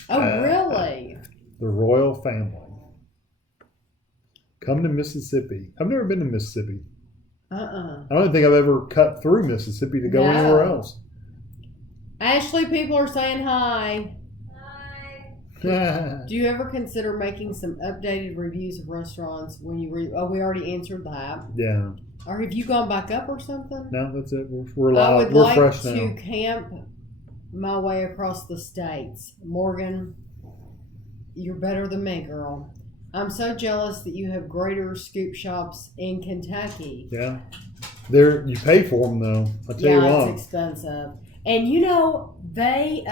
Oh, really? The Royal Family. Come to Mississippi. I've never been to Mississippi. I don't think I've ever cut through Mississippi to go anywhere else. Ashley, people are saying hi. Hi. Do you ever consider making some updated reviews of restaurants when you we already answered that. Yeah. Or have you gone back up or something? No, that's it. We're live. I would We're like fresh to now. camp my way across the states. Morgan, you're better than me, girl. I'm so jealous that you have greater scoop shops in Kentucky. Yeah. You pay for them though. I'll tell you what. It's expensive. And you know, they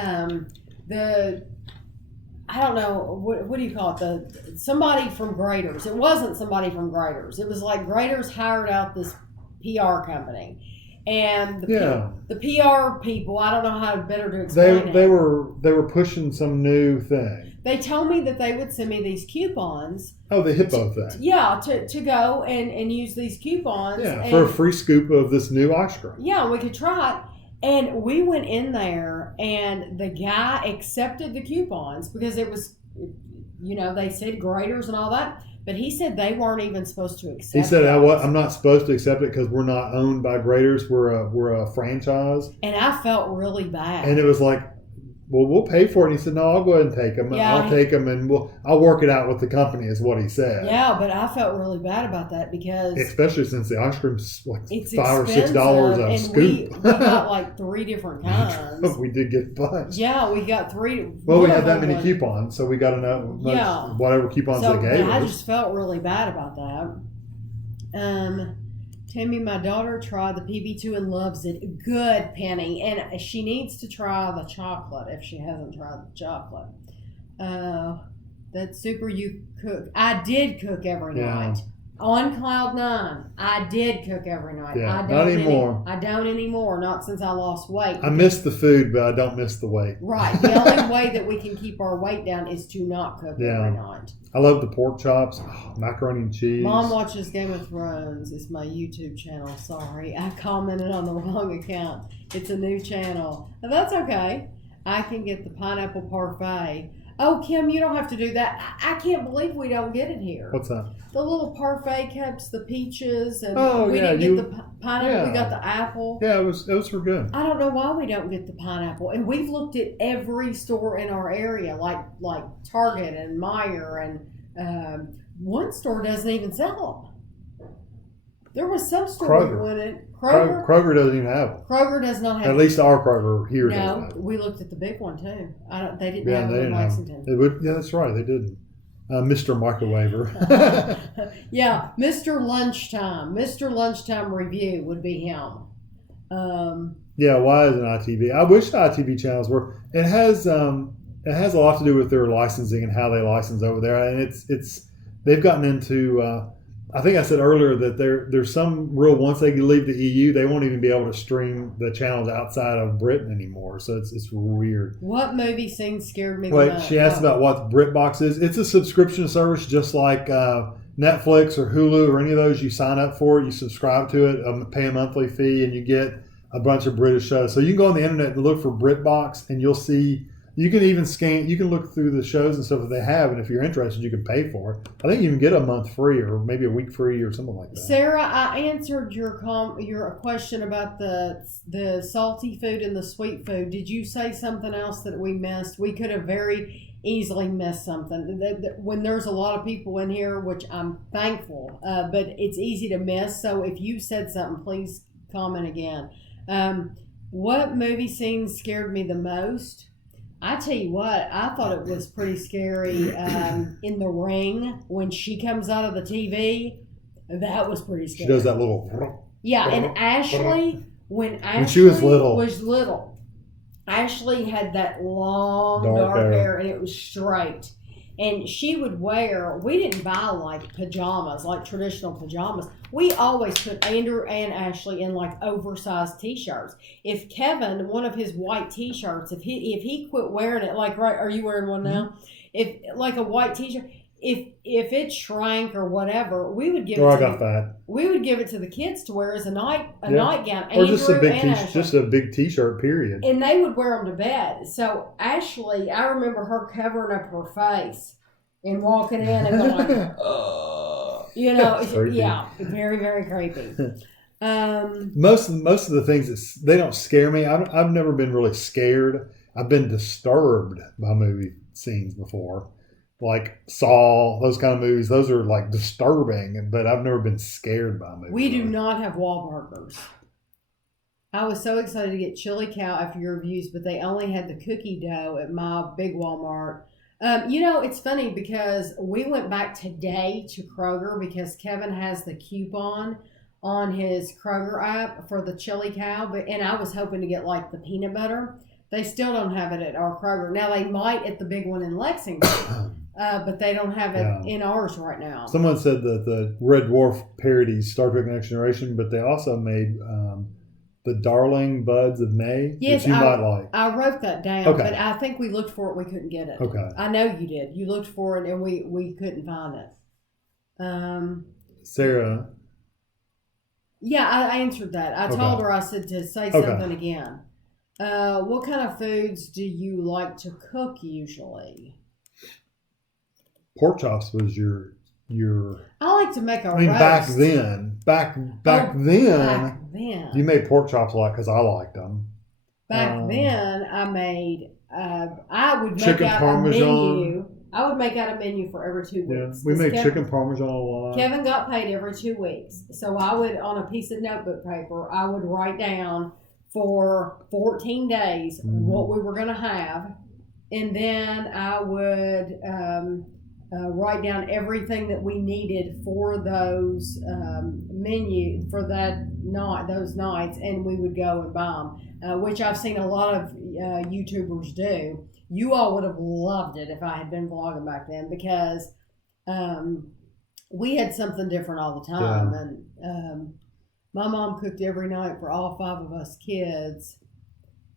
I don't know, what do you call it? Somebody from Graders. It wasn't somebody from Graders. It was like Graders hired out this PR company. And the PR people, I don't know how better to explain it. They were pushing some new thing. They told me that they would send me these coupons. Oh, the hippo thing. Yeah, to go and use these coupons. Yeah, for a free scoop of this new ice cream. Yeah, we could try it. And we went in there, and the guy accepted the coupons because it was, they said Graders and all that. But he said they weren't even supposed to accept it. He said, I'm not supposed to accept it because we're not owned by Graders. We're a franchise. And I felt really bad. And it was like, well, we'll pay for it. And he said, no, I'll go ahead and take them. Yeah, I'll take them, and I'll work it out with the company is what he said. Yeah, but I felt really bad about that because... Especially since the ice cream's like it's $5 or $6 a scoop. We got like 3 different kinds. We did get a bunch. Yeah, we got 3. Well, we had that many coupons, so we got enough. Whatever coupons they gave us. I just felt really bad about that. Tammy, my daughter tried the PB2 and loves it. Good, Penny. And she needs to try the chocolate if she hasn't tried the chocolate. That super you cook. I did cook every night. On Cloud 9. I did cook every night. Yeah, not anymore. I don't anymore. Not since I lost weight. I miss the food, but I don't miss the weight. Right. The only way that we can keep our weight down is to not cook every night. I love the pork chops, macaroni and cheese. Mom watches Game of Thrones. It's my YouTube channel. Sorry. I commented on the wrong account. It's a new channel. Now, that's okay. I can get the pineapple parfait. Oh, Kim, you don't have to do that. I can't believe we don't get it here. What's that? The little parfait cups, the peaches, and we didn't get the pineapple. Yeah. We got the apple. Yeah, those were good. I don't know why we don't get the pineapple. And we've looked at every store in our area, like Target and Meijer, and one store doesn't even sell them. There was some store we went in. Kroger doesn't even have them. Kroger does not have. At least our Kroger here doesn't have them. We looked at the big one too. They didn't have them in Lexington. Yeah, that's right. They didn't. Mr. Microwaver. Yeah, Mr. Lunchtime. Mr. Lunchtime Review would be him. Yeah, why isn't ITV? I wish the ITV channels were. It has a lot to do with their licensing and how they license over there, and it's they've gotten into I think I said earlier that there's some rule once they leave the EU, they won't even be able to stream the channels outside of Britain anymore. So it's weird. What movie scene scared me the Wait, most? she asked about what BritBox is. It's a subscription service just like Netflix or Hulu or any of those. You sign up for it, you subscribe to it, pay a monthly fee, and you get a bunch of British shows. So you can go on the internet and look for BritBox, and you'll see. You can even scan. You can look through the shows and stuff that they have, and if you're interested, you can pay for it. I think you can get a month free, or maybe a week free, or something like that. Sarah, I answered your question about the salty food and the sweet food. Did you say something else that we missed? We could have very easily missed something. When there's a lot of people in here, which I'm thankful, but it's easy to miss. So if you said something, please comment again. What movie scene scared me the most? I tell you what, I thought it was pretty scary in The Ring when she comes out of the TV. That was pretty scary. She does that little. Yeah, and Ashley, when she was little, Ashley had that long dark hair and it was straight. And she would wear, we didn't buy like pajamas, like traditional pajamas. We always put Andrew and Ashley in like oversized t-shirts. If Kevin, one of his white t-shirts, if he quit wearing it, like, right, are you wearing one now? If like a white t-shirt, if it shrank or whatever, we would give we would give it to the kids to wear as a nightgown. Or just a big t-shirt, period. And they would wear them to bed. So Ashley, I remember her covering up her face and walking in and going, yeah, very, very creepy. Most of the things they don't scare me. I've never been really scared. I've been disturbed by movie scenes before. Like Saw, those kind of movies, those are like disturbing, but I've never been scared by movies. We do not have Wahlburgers. I was so excited to get chili cow after your reviews, but they only had the cookie dough at my big Walmart. It's funny because we went back today to Kroger because Kevin has the coupon on his Kroger app for the chili cow, and I was hoping to get like the peanut butter. They still don't have it at our Kroger. Now they might at the big one in Lexington. But they don't have it in ours right now. Someone said that the Red Dwarf parodies Star Trek Next Generation, but they also made the Darling Buds of May that you might like. I wrote that down, but I think we looked for it. We couldn't get it. Okay. I know you did. You looked for it, and we couldn't find it. Sarah. Yeah, I answered that. I told her, I said to say something again. What kind of foods do you like to cook usually? Pork chops was your. I like to make a roast. Back then, you made pork chops a lot because I liked them. Back then, I made. I would make chicken out parmesan. A menu. I would make out a menu for every 2 weeks. Yeah, we made chicken parmesan a lot. Kevin got paid every 2 weeks, so I would, on a piece of notebook paper, I would write down for 14 days what we were going to have, and then I would. Write down everything that we needed for those those nights, and we would go and buy them, which I've seen a lot of YouTubers do. You all would have loved it if I had been vlogging back then because we had something different all the time, and my mom cooked every night for all 5 of us kids.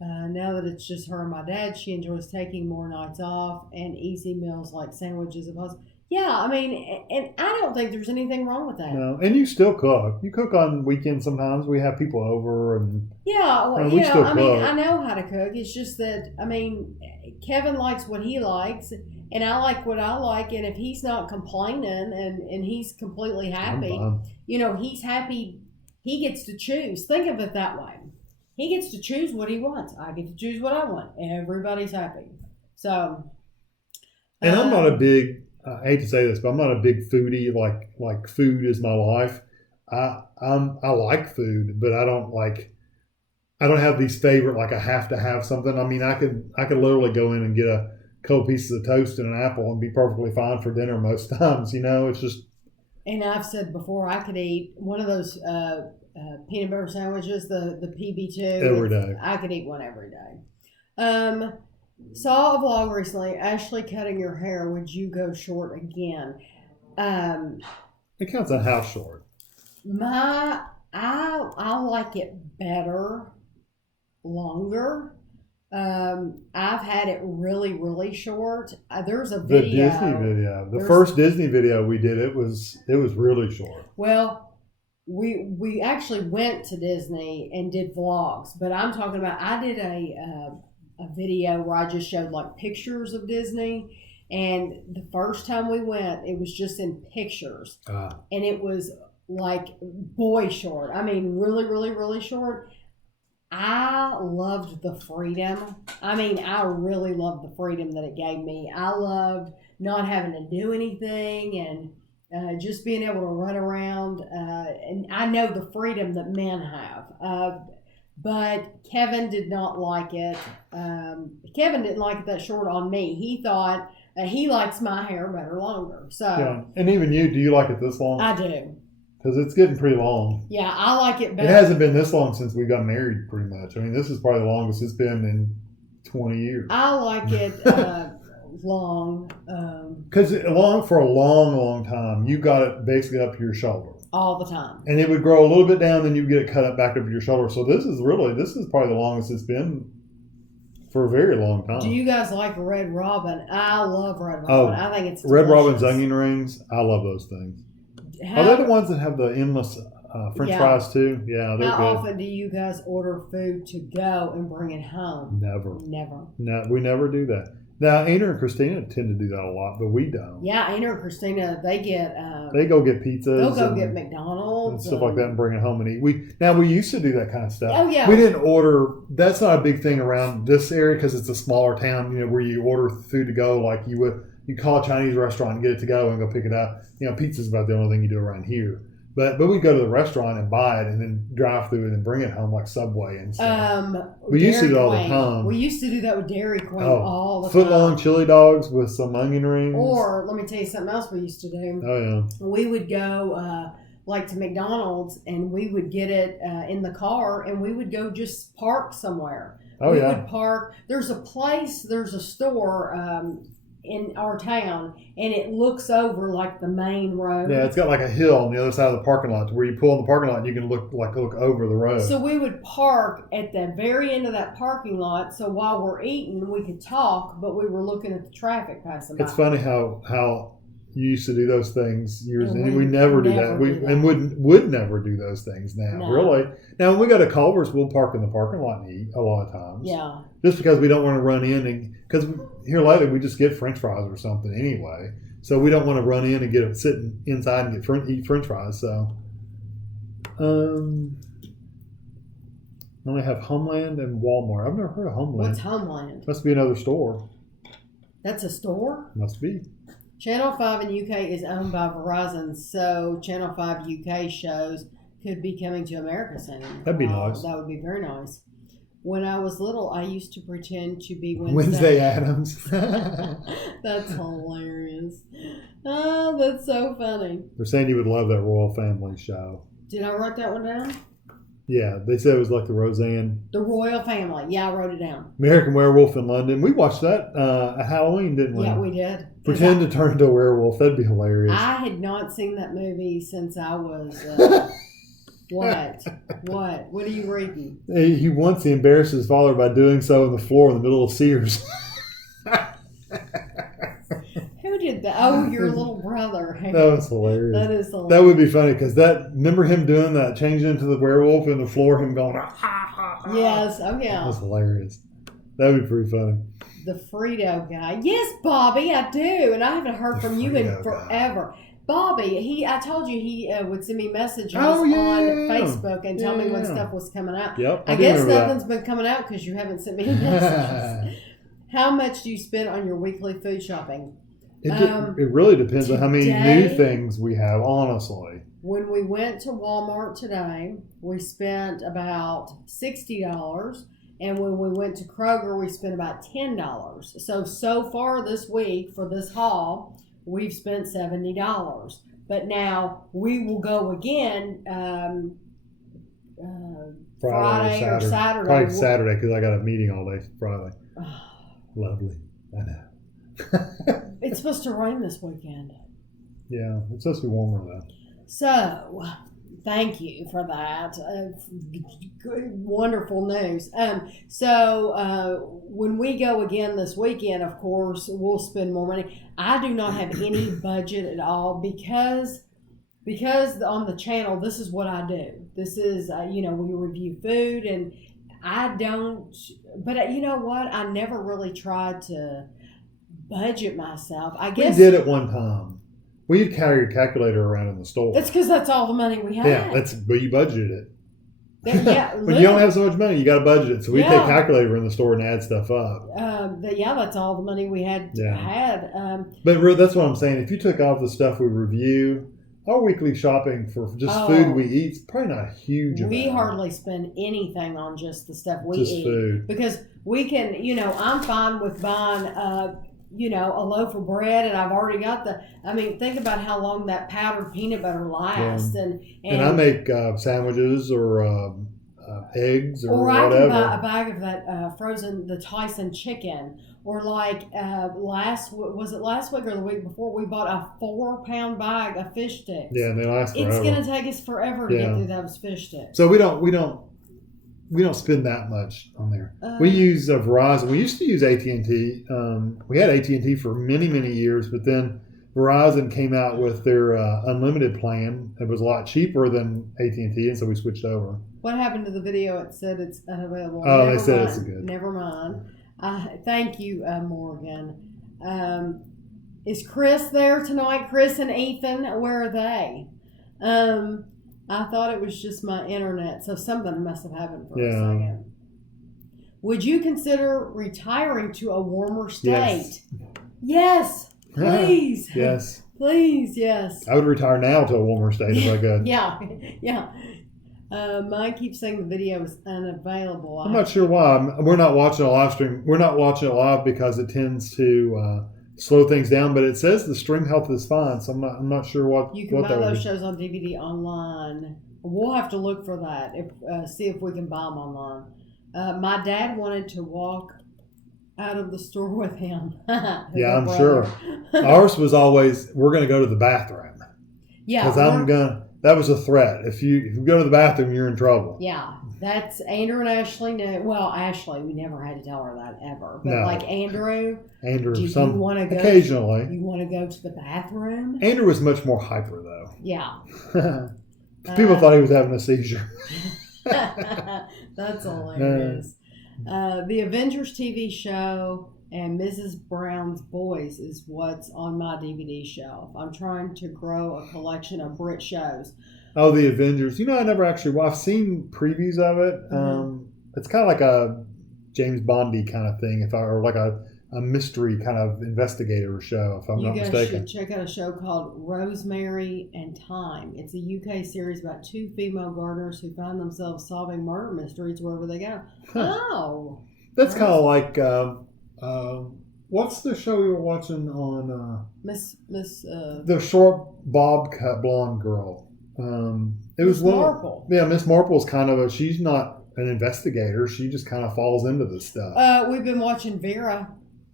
Now that it's just her and my dad, she enjoys taking more nights off and easy meals like sandwiches and puzzles. Yeah, and I don't think there's anything wrong with that. No, and you still cook. You cook on weekends sometimes. We have people over, and we still cook. I know how to cook. It's just that Kevin likes what he likes, and I like what I like. And if he's not complaining and he's completely happy, he's happy. He gets to choose. Think of it that way. He gets to choose what he wants. I get to choose what I want. Everybody's happy. So. And I'm not a big. I hate to say this, but I'm not a big foodie. Like food is my life. I like food, but I don't have these favorite. Like I have to have something. I could literally go in and get a couple pieces of toast and an apple and be perfectly fine for dinner most times. It's just. And I've said before, I could eat one of those. Peanut butter sandwiches, the PB2. Every day. I could eat one every day. Saw a vlog recently, Ashley cutting your hair. Would you go short again? And It counts on how short. I like it better, longer. I've had it really, really short. There's a video. The Disney video. The first Disney video we did, it was really short. Well, we actually went to Disney and did vlogs, but I'm talking about I did a video where I just showed like pictures of Disney, and the first time we went, it was just in pictures, and it was like boy short. I mean, really, really, really short. I loved the freedom. I mean, I really loved the freedom that it gave me. I loved not having to do anything and just being able to run around. And I know the freedom that men have. But Kevin did not like it. Kevin didn't like it that short on me. He thought he likes my hair better longer. So yeah. And even you, do you like it this long? I do. Because it's getting pretty long. Yeah, I like it better. It hasn't been this long since we got married, pretty much. I mean, this is probably the longest it's been in 20 years. I like it long. Because long for a long, long time, you got it basically up to your shoulder. All the time. And it would grow a little bit down, then you get it cut up back up to your shoulder. So this is probably the longest it's been for a very long time. Do you guys like Red Robin? I love Red Robin. I think it's delicious. Red Robin's onion rings. I love those things. Are they the ones that have the endless French fries too? Yeah, they're good. How often do you guys order food to go and bring it home? Never. No, we never do that. Now, Aina and Christina tend to do that a lot, but we don't. Yeah, Aina and Christina, they get... they go get pizzas. They'll go get McDonald's. And stuff like that and bring it home and eat. We used to do that kind of stuff. Oh, yeah. We didn't order... That's not a big thing around this area because it's a smaller town, where you order food to go like you would... You call a Chinese restaurant and get it to go and go pick it up. Pizza's about the only thing you do around here. But we go to the restaurant and buy it and then drive through it and bring it home like Subway and stuff. We used to do it all the time. We used to do that with Dairy Queen all the time. Foot-long chili dogs with some onion rings. Or, let me tell you something else we used to do. Oh, yeah. We would go like to McDonald's and we would get it in the car and we would go just park somewhere. We would park. There's a store in our town, and it looks over like the main road. Yeah, it's got like a hill on the other side of the parking lot, where you pull in the parking lot and you can look over the road. So we would park at the very end of that parking lot. So while we're eating, we could talk, but we were looking at the traffic passing by. It's funny how you used to do those things years, and we never do that. And would never do those things now. No. Really. Now when we go to Culver's, we'll park in the parking lot and eat a lot of times. Yeah. Just because we don't want to run in because here lately we just get French fries or something anyway. So we don't want to run in and get sitting inside and eat French fries. So, only have Homeland and Walmart. I've never heard of Homeland. What's Homeland? Must be another store. That's a store? Must be. Channel 5 in UK is owned by Verizon, so Channel 5 UK shows could be coming to America soon. That'd be nice. That would be very nice. When I was little, I used to pretend to be Wednesday Addams. That's hilarious. Oh, that's so funny. They're saying you would love that Royal Family show. Did I write that one down? Yeah, they said it was like the Roseanne. The Royal Family. Yeah, I wrote it down. American Werewolf in London. We watched that at Halloween, didn't we? Yeah, we did. Pretend to turn into a werewolf. That'd be hilarious. I had not seen that movie since I was... What? What are you reading? He once embarrassed his father by doing so on the floor in the middle of Sears. Who did that? Oh, your little brother. That was hilarious. That is hilarious. That would be funny because remember him doing that, changing into the werewolf in the floor, him going, ha, ha, ha. Yes, oh yeah. That's hilarious. That would be pretty funny. The Frito guy. Yes, Bobby, I do. And I haven't heard from you in forever. Bobby, I told you he would send me messages on Facebook and tell me when stuff was coming out. Yep, I guess nothing's been coming out because you haven't sent me any messages. How much do you spend on your weekly food shopping? It really depends on how many new things we have, honestly. When we went to Walmart today, we spent about $60. And when we went to Kroger, we spent about $10. So far this week for this haul, we've spent $70. But now we will go again Friday or Saturday. Probably Saturday because I got a meeting all day Friday. Lovely. I know. It's supposed to rain this weekend. Yeah, it's supposed to be warmer though. So, thank you for that. Wonderful news. So, when we go again this weekend, of course, we'll spend more money. I do not have any budget at all because on the channel, this is what I do. This is, we review food, and I don't, but you know what? I never really tried to budget myself. I guess we did it one time. We'd carry your calculator around in the store. It's because that's all the money we had. Yeah, but you budgeted it. Yeah, when you don't have so much money, you got to budget it. So we take calculator in the store and add stuff up. That's all the money we had. But that's what I'm saying. If you took off the stuff we review, our weekly shopping for just food we eat is probably not a huge amount. We hardly spend anything on just the stuff we eat. Food. Because we can, I'm fine with buying, a loaf of bread, and I've already got think about how long that powdered peanut butter lasts. Yeah. And I make sandwiches or eggs or whatever. I can buy a bag of that frozen, the Tyson chicken. Or like last week or the week before, we bought a 4-pound bag of fish sticks. Yeah, and they last forever. It's going to take us forever to get through those fish sticks. So we don't spend that much on there. We use Verizon. We used to use AT&T. We had AT&T for many, many years, but then Verizon came out with their unlimited plan. It was a lot cheaper than AT&T, and so we switched over. What happened to the video? It said it's unavailable. Oh, they said it's good. Never mind. Thank you, Morgan. Is Chris there tonight? Chris and Ethan, where are they? I thought it was just my internet, so something must have happened for a second. Would you consider retiring to a warmer state? Yes. Please. Yes. Please, yes. I would retire now to a warmer state if I could. Yeah. Mine keeps saying the video is unavailable. I'm not sure why. We're not watching a live stream. We're not watching it live because it tends to slow things down. But it says the stream health is fine, so I'm not sure what. You can buy those shows on DVD online. We'll have to look for that. See if we can buy them online. My dad wanted to walk out of the store with him. Yeah, I'm sure. Ours was always, we're going to go to the bathroom. Yeah, because that was a threat. If you go to the bathroom, you're in trouble. Yeah, that's Andrew and Ashley knew. Well, Ashley, we never had to tell her that ever. But like Andrew, do you want to go? Occasionally, you want to go to the bathroom? Andrew was much more hyper though. Yeah. People thought he was having a seizure. That's hilarious. The Avengers TV show and Mrs. Brown's Boys is what's on my DVD shelf. I'm trying to grow a collection of Brit shows. Oh, the Avengers. I never actually. Well, I've seen previews of it. Mm-hmm. It's kind of like a James Bondy kind of thing, or like a mystery kind of investigator show, if I'm not mistaken. You guys should check out a show called Rosemary and Thyme. It's a UK series about 2 female gardeners who find themselves solving murder mysteries wherever they go. Huh. Oh, that's kind of like. What's the show we were watching on the short bob cut blonde girl? It was Marple. Yeah, Miss Marple's kind of she's not an investigator. She just kind of falls into this stuff. We've been watching Vera.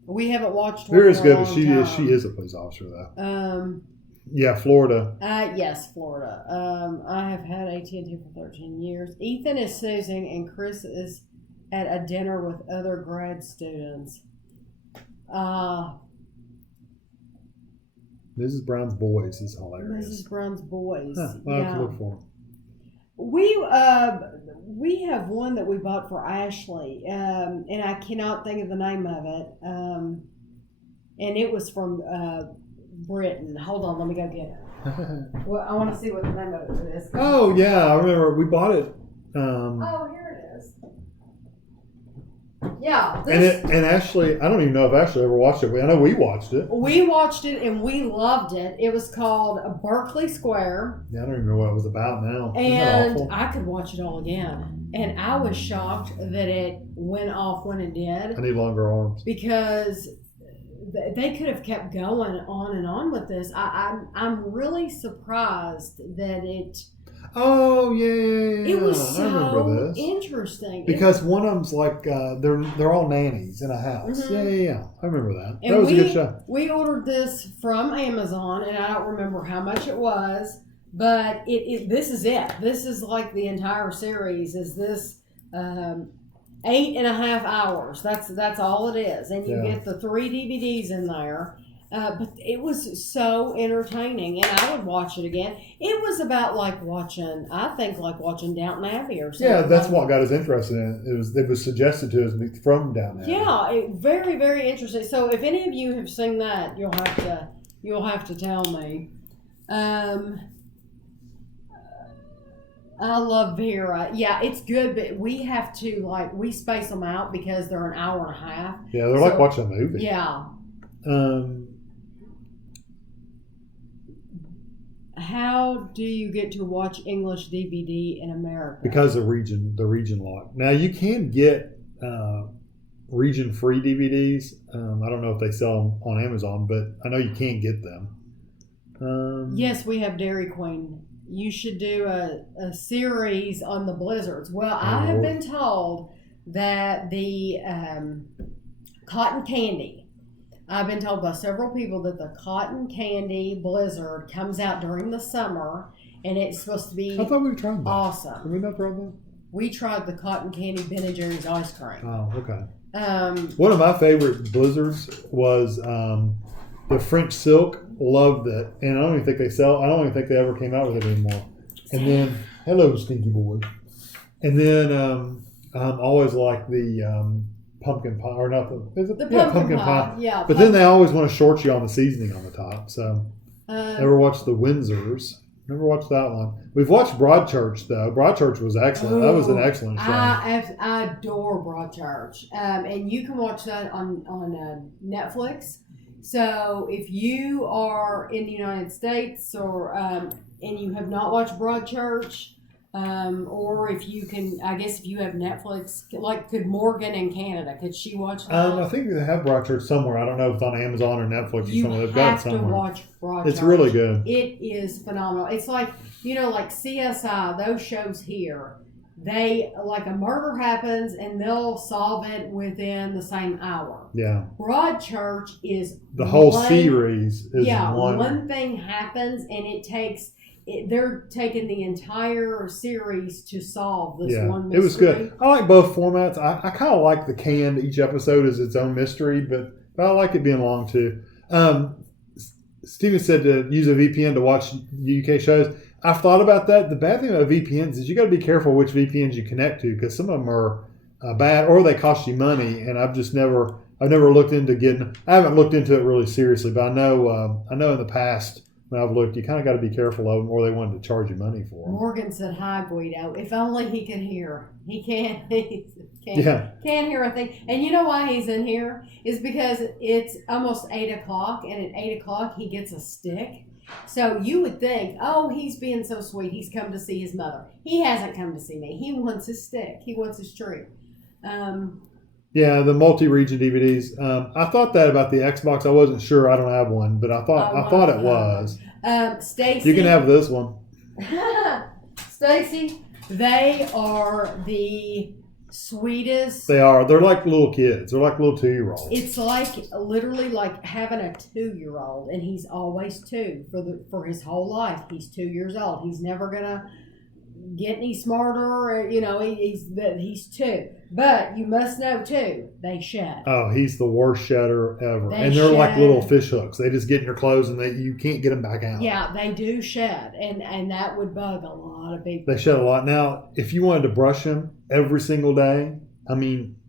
We haven't watched Vera's good, but she is a police officer though. Yeah, Florida. Yes, Florida. I have had AT&T for 13 years. Ethan is snoozing and Chris is at a dinner with other grad students. Mrs. Brown's Boys is hilarious. Mrs. Brown's Boys. Huh, I'll have to look for them. We have one that we bought for Ashley, and I cannot think of the name of it. And it was from Britain. Hold on, let me go get it. Well, I want to see what the name of it is. Oh yeah, I remember we bought it. Oh, here it is. Yeah. And Ashley, I don't even know if Ashley ever watched it. I know we watched it. We watched it and we loved it. It was called Berkeley Square. Yeah, I don't even know what it was about now. And I could watch it all again. And I was shocked that it went off when it did. I need longer arms. Because they could have kept going on and on with this. I'm really surprised that it... Oh yeah. It was so interesting because one of them's like they're all nannies in a house. Mm-hmm. Yeah. I remember that. And that was a good show. We ordered this from Amazon, and I don't remember how much it was, But this is it. This is like the entire series. Is this 8.5 hours? That's all it is, and you get the 3 DVDs in there. But it was so entertaining, and I would watch it again. It was about like watching Downton Abbey or something. Yeah, that's what got us interested in it. It was suggested to us from Downton Abbey. Yeah, very, very interesting. So if any of you have seen that, you'll have to tell me. I love Vera. Yeah, it's good, but we have to we space them out because they're an hour and a half. Yeah, they're like watching a movie. Yeah. How do you get to watch English DVD in America? Because of the region lock. Now you can get region free DVDs. I don't know if they sell them on Amazon, but I know you can get them. Yes, we have Dairy Queen. You should do a series on the blizzards. Well, I have been told that the cotton candy. I've been told by several people that the cotton candy blizzard comes out during the summer, and it's supposed to be I thought we tried that. Awesome. Did we not try that? We tried the cotton candy Ben & Jerry's ice cream. Oh, okay. One of my favorite blizzards was the French Silk. Loved it, and I don't even think they ever came out with it anymore. And then, hello, stinky boy. And then always like the pumpkin pie, or not pumpkin pie. Yeah, but then they always want to short you on the seasoning on the top. So, never watched the Windsors. Never watched that one. We've watched Broadchurch though. Broadchurch was excellent. That was an excellent show. I adore Broadchurch, and you can watch that on Netflix. So if you are in the United States or and you have not watched Broadchurch, or if you can, I guess if you have Netflix, like could Morgan in Canada, could she watch that? I think they have Broadchurch somewhere. I don't know if it's on Amazon or Netflix or something. They've got it somewhere. You have to watch Broadchurch. It's really good. It is phenomenal. It's like, like CSI, those shows here. They, like a murder happens and they'll solve it within the same hour. Yeah. Broadchurch is the whole series is one thing happens and they're taking the entire series to solve this one mystery. It was good. I like both formats. I kind of like the canned, each episode is its own mystery, but I like it being long too. Steven said to use a VPN to watch UK shows. I've thought about that. The bad thing about VPNs is you got to be careful which VPNs you connect to, because some of them are bad or they cost you money. And I've never looked into I haven't looked into it really seriously, but I know in the past when I've looked, you kind of got to be careful of them, or they wanted to charge you money for them. Morgan said, "Hi, Guido. If only he could hear. He can't. Can't hear a thing." And you know why he's in here is because it's almost 8:00, and at 8:00 he gets a stick. So you would think, oh, he's being so sweet. He's come to see his mother. He hasn't come to see me. He wants his stick. He wants his treat. Yeah, the multi-region DVDs. I thought that about the Xbox. I wasn't sure. I don't have one, but I thought it was. Stacy, you can have this one. Stacy, they are the sweetest. They are. They're like little kids. They're like little 2-year-olds. It's like literally like having a 2-year-old, and he's always 2 for his whole life. He's 2 years old. He's never gonna get any smarter. He's 2. But you must know too, they shed. Oh, he's the worst shedder ever. They're like little fish hooks. They just get in your clothes and you can't get them back out. Yeah, they do shed, and that would bug a lot of people. They shed a lot. Now, if you wanted to brush them every single day,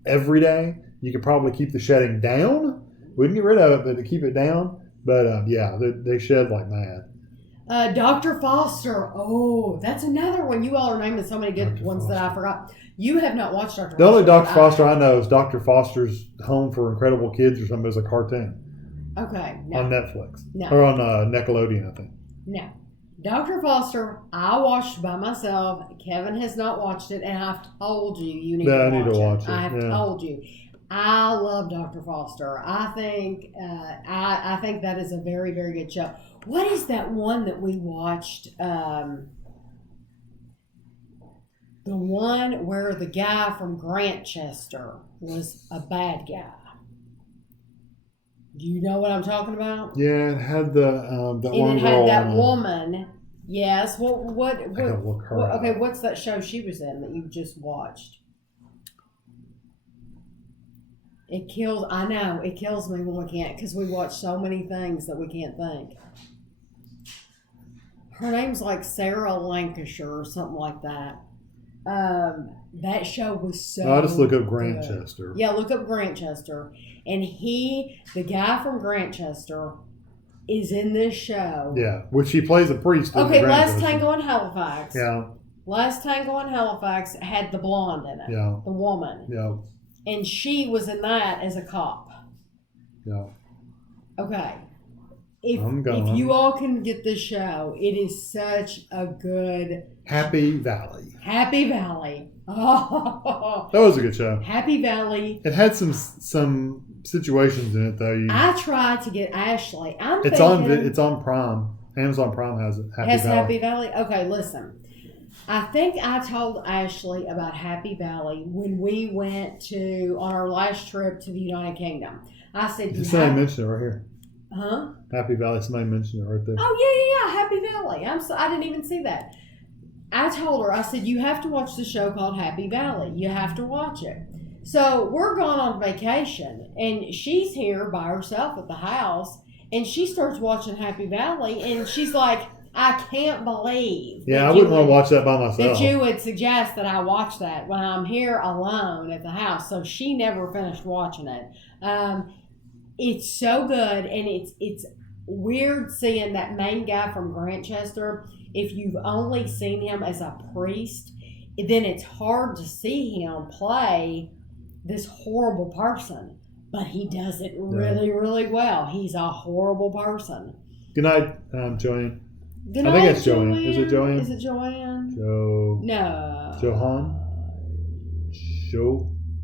every day, you could probably keep the shedding down. Wouldn't get rid of it, but to keep it down. But they shed like mad. Dr. Foster. Oh, that's another one. You all are naming so many good ones that I forgot. You have not watched Dr. Foster. The only Dr. Foster I know is Dr. Foster's Home for Incredible Kids or something as a cartoon. Okay. No. On Netflix. No. Or on Nickelodeon, I think. No. Dr. Foster, I watched by myself. Kevin has not watched it, and I've told you need to watch it. I have told you. I love Dr. Foster. I think I think that is a very, very good show. What is that one that we watched? The one where the guy from Grantchester was a bad guy. Do you know what I'm talking about? Yeah, it had the one girl. It had that woman Yes. What I gotta look her up. okay, what's that show she was in that you just watched? It kills. I know it kills me when we can't, because we watch so many things that we can't think. Her name's like Sarah Lancashire or something like that. That show was so. I'll just look up Grantchester. Yeah, look up Grantchester, and the guy from Grantchester, is in this show. Yeah, which he plays a priest. Okay, Last Tango in Halifax. Yeah. Last Tango in Halifax had the blonde in it. Yeah. The woman. Yeah. And she was in that as a cop. Yeah. Okay. If you all can get this show, it is such a good... Happy Valley. Happy Valley. Oh. That was a good show. Happy Valley. It had some situations in it, though. I tried to get Ashley. It's on Prime. Amazon Prime has it. Happy Valley? Okay, listen. I think I told Ashley about Happy Valley when we went on our last trip to the United Kingdom. I said, somebody mentioned it right here. Huh? Happy Valley. Somebody mentioned it right there. Oh, yeah. Happy Valley. I didn't even see that. I told her, I said, you have to watch the show called Happy Valley. You have to watch it. So we're going on vacation, and she's here by herself at the house, and she starts watching Happy Valley, and she's like, I can't believe. Yeah, I wouldn't want to watch that by myself. That you would suggest that I watch that when I'm here alone at the house. So she never finished watching it. It's so good, and it's weird seeing that main guy from Grantchester. If you've only seen him as a priest, then it's hard to see him play this horrible person. But he does it really, really well. He's a horrible person. Good night, Joanne. Good I night, think it's Joanne. Is it Joanne? Is it Joanne? No. Johan?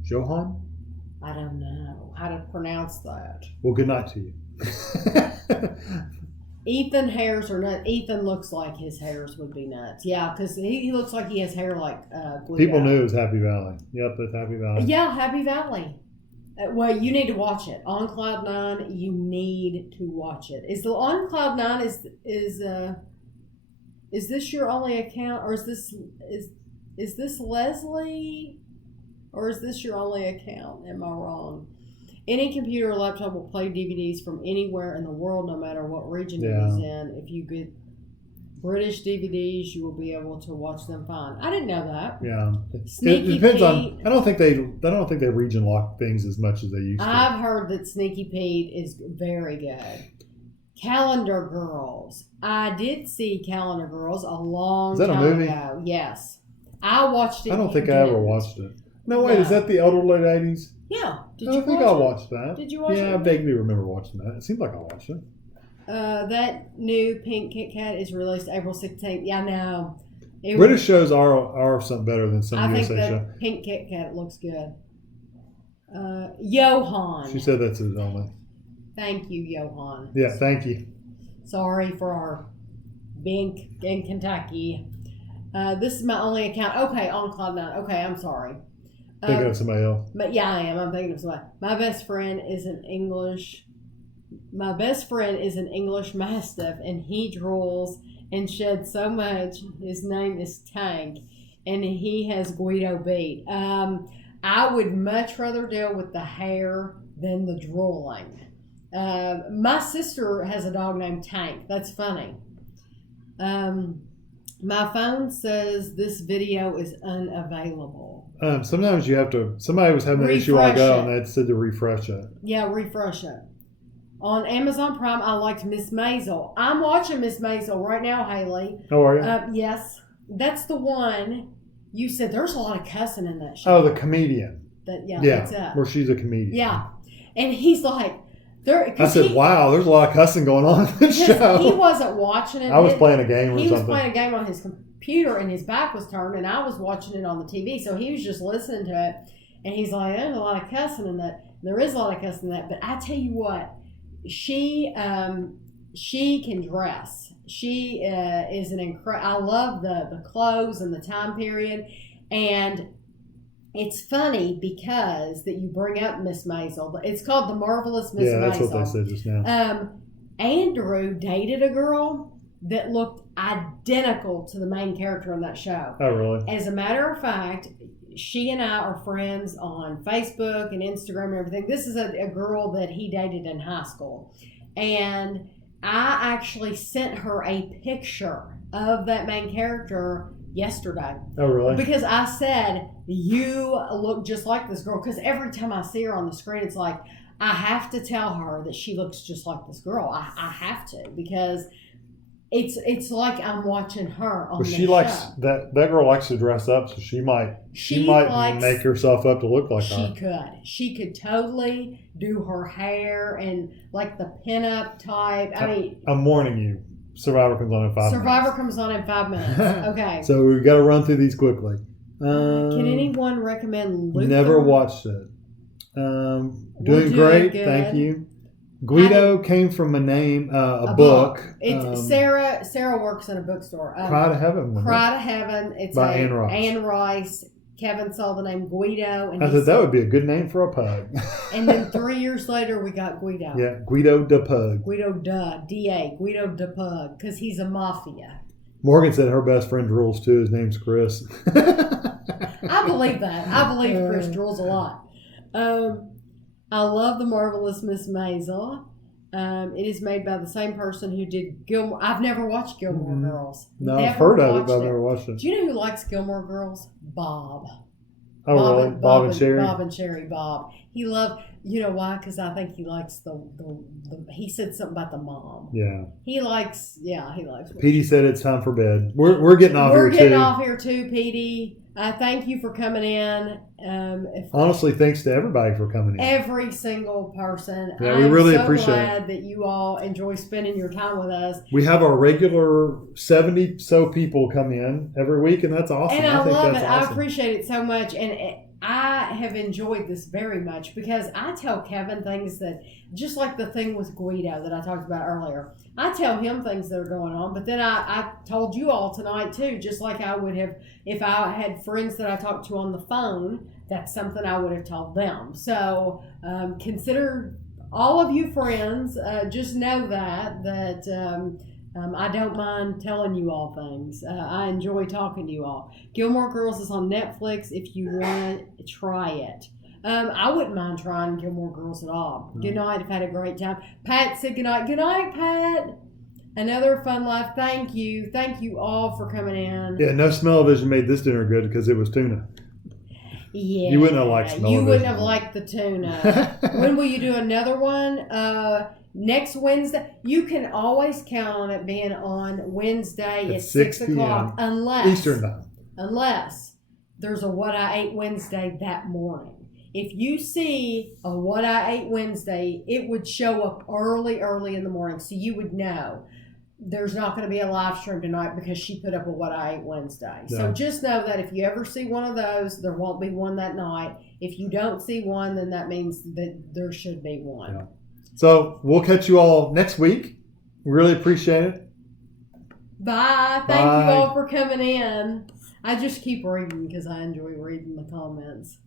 Johan? I don't know how to pronounce that. Well, good night to you. Ethan hairs are nuts. Ethan looks like his hairs would be nuts. Yeah, because he looks like he has hair like Guido. People knew it was Happy Valley. Yep, it's Happy Valley. Yeah, Happy Valley. Well, you need to watch it. On Cloud 9, you need to watch it. On Cloud 9 is this your only account, or is this Leslie, or is this your only account? Am I wrong? Any computer or laptop will play DVDs from anywhere in the world, no matter what region it is in. If you get British DVDs, you will be able to watch them fine. I didn't know that. Yeah, Sneaky it depends Pete, on. I don't think they region lock things as much as they used to. I've heard that Sneaky Pete is very good. Calendar Girls. I did see Calendar Girls a long time ago. Yes, I watched it. I don't think I ever watched it. No, wait, is that the elderly ladies? Yeah. I think I watched that. Did you watch it? Yeah, I vaguely remember watching that. It seemed like I watched it. That new Pink Kit Kat is released April 16th. Yeah, I know. British shows are something better than some USA shows. I think the Pink Kit Kat looks good. Johan. She said that's his only. Thank you, Johan. Yeah, thank you. Sorry for our being in Kentucky. This is my only account. Okay, on Cloud 9. Okay, I'm sorry. Thinking of somebody else. But yeah, I am. I'm thinking of somebody. My best friend is an English Mastiff, and he drools and sheds so much. His name is Tank, and he has Guido beat. I would much rather deal with the hair than the drooling. My sister has a dog named Tank. That's funny. My phone says this video is unavailable. Sometimes you have to. Somebody was having an issue while ago, and they said to refresh it. Yeah, refresh it. On Amazon Prime, I liked Miss Maisel. I'm watching Miss Maisel right now, Haley. Oh, are you? Yes, that's the one. You said there's a lot of cussing in that show. Oh, the comedian. Yeah, where she's a comedian. Yeah, and he's like, I said, wow, there's a lot of cussing going on in this show. He wasn't watching it. I was playing a game or something. He was playing a game on his computer, and his back was turned, and I was watching it on the TV, so he was just listening to it, and he's like, there's a lot of cussing in that. There is a lot of cussing in that, but I tell you what, she can dress. She is an incredible. I love the clothes and the time period, and it's funny because that you bring up Miss Maisel. It's called The Marvelous Miss Maisel. Yeah, that's what they said just now. Andrew dated a girl that looked identical to the main character in that show. Oh, really? As a matter of fact, she and I are friends on Facebook and Instagram and everything. This is a girl that he dated in high school. And I actually sent her a picture of that main character yesterday. Oh, really? Because I said, you look just like this girl. Because every time I see her on the screen, it's like, I have to tell her that she looks just like this girl. I have to, because it's like I'm watching her on the show. Likes that girl likes to dress up, so she might make herself up to look like her. She could totally do her hair and like the pinup type. I mean, I'm warning you, Survivor comes on in 5 minutes. Survivor comes on in 5 minutes. Okay. So we've got to run through these quickly. Can anyone recommend Luther? Never watched it. Doing great, good. Thank you. Guido came from a book. It's Sarah works in a bookstore. Cry to Heaven. Cry to Heaven. It's by Anne Rice. Anne Rice. Kevin saw the name Guido, and I thought that would be a good name for a pug. And then 3 years later, we got Guido. Yeah, Guido the Pug. Guido D.A. Guido the Pug, because he's a mafia. Morgan said her best friend rules too. His name's Chris. I believe that. I believe Chris rules a lot. I love The Marvelous Miss Maisel. It is made by the same person who did Gilmore. I've never watched Gilmore Girls. No, I've heard of it, but I've never watched it. Do you know who likes Gilmore Girls? Bob. Oh, really? Bob and Sherry? Bob and Sherry, Bob. He loved, you know why? Because I think he likes the he said something about the mom. Yeah. He likes. Petey said it's time for bed. We're getting off here too. We're getting off here too, Petey. Thank you for coming in. Honestly, thanks to everybody for coming in. Every single person. Yeah, we really appreciate it. I'm so glad that you all enjoy spending your time with us. We have our regular 70 so people come in every week, and that's awesome. And I love it. Awesome. I appreciate it so much. And I have enjoyed this very much because I tell Kevin things that, just like the thing with Guido that I talked about earlier, I tell him things that are going on, but then I told you all tonight too, just like I would have if I had friends that I talked to on the phone. That's something I would have told them. So consider all of you friends. Just know that I don't mind telling you all things. I enjoy talking to you all. Gilmore Girls is on Netflix if you want to try it. I wouldn't mind trying Gilmore Girls at all. No. Good night. I've had a great time. Pat said good night. Good night, Pat. Another fun life. Thank you. Thank you all for coming in. Yeah, no smell-o-vision made this dinner good because it was tuna. Yeah. You wouldn't have liked smell-o-vision. You wouldn't have liked the tuna. When will you do another one? Next Wednesday. You can always count on it being on Wednesday at 6 o'clock. Unless Eastern time. Unless there's a What I Ate Wednesday that morning. If you see a What I Ate Wednesday, it would show up early in the morning, so you would know there's not going to be a live stream tonight because she put up a What I Ate Wednesday. Yeah. So just know that if you ever see one of those, there won't be one that night. If you don't see one, then that means that there should be one. Yeah. So we'll catch you all next week. We really appreciate it. Bye. Thank you all for coming in. I just keep reading because I enjoy reading the comments.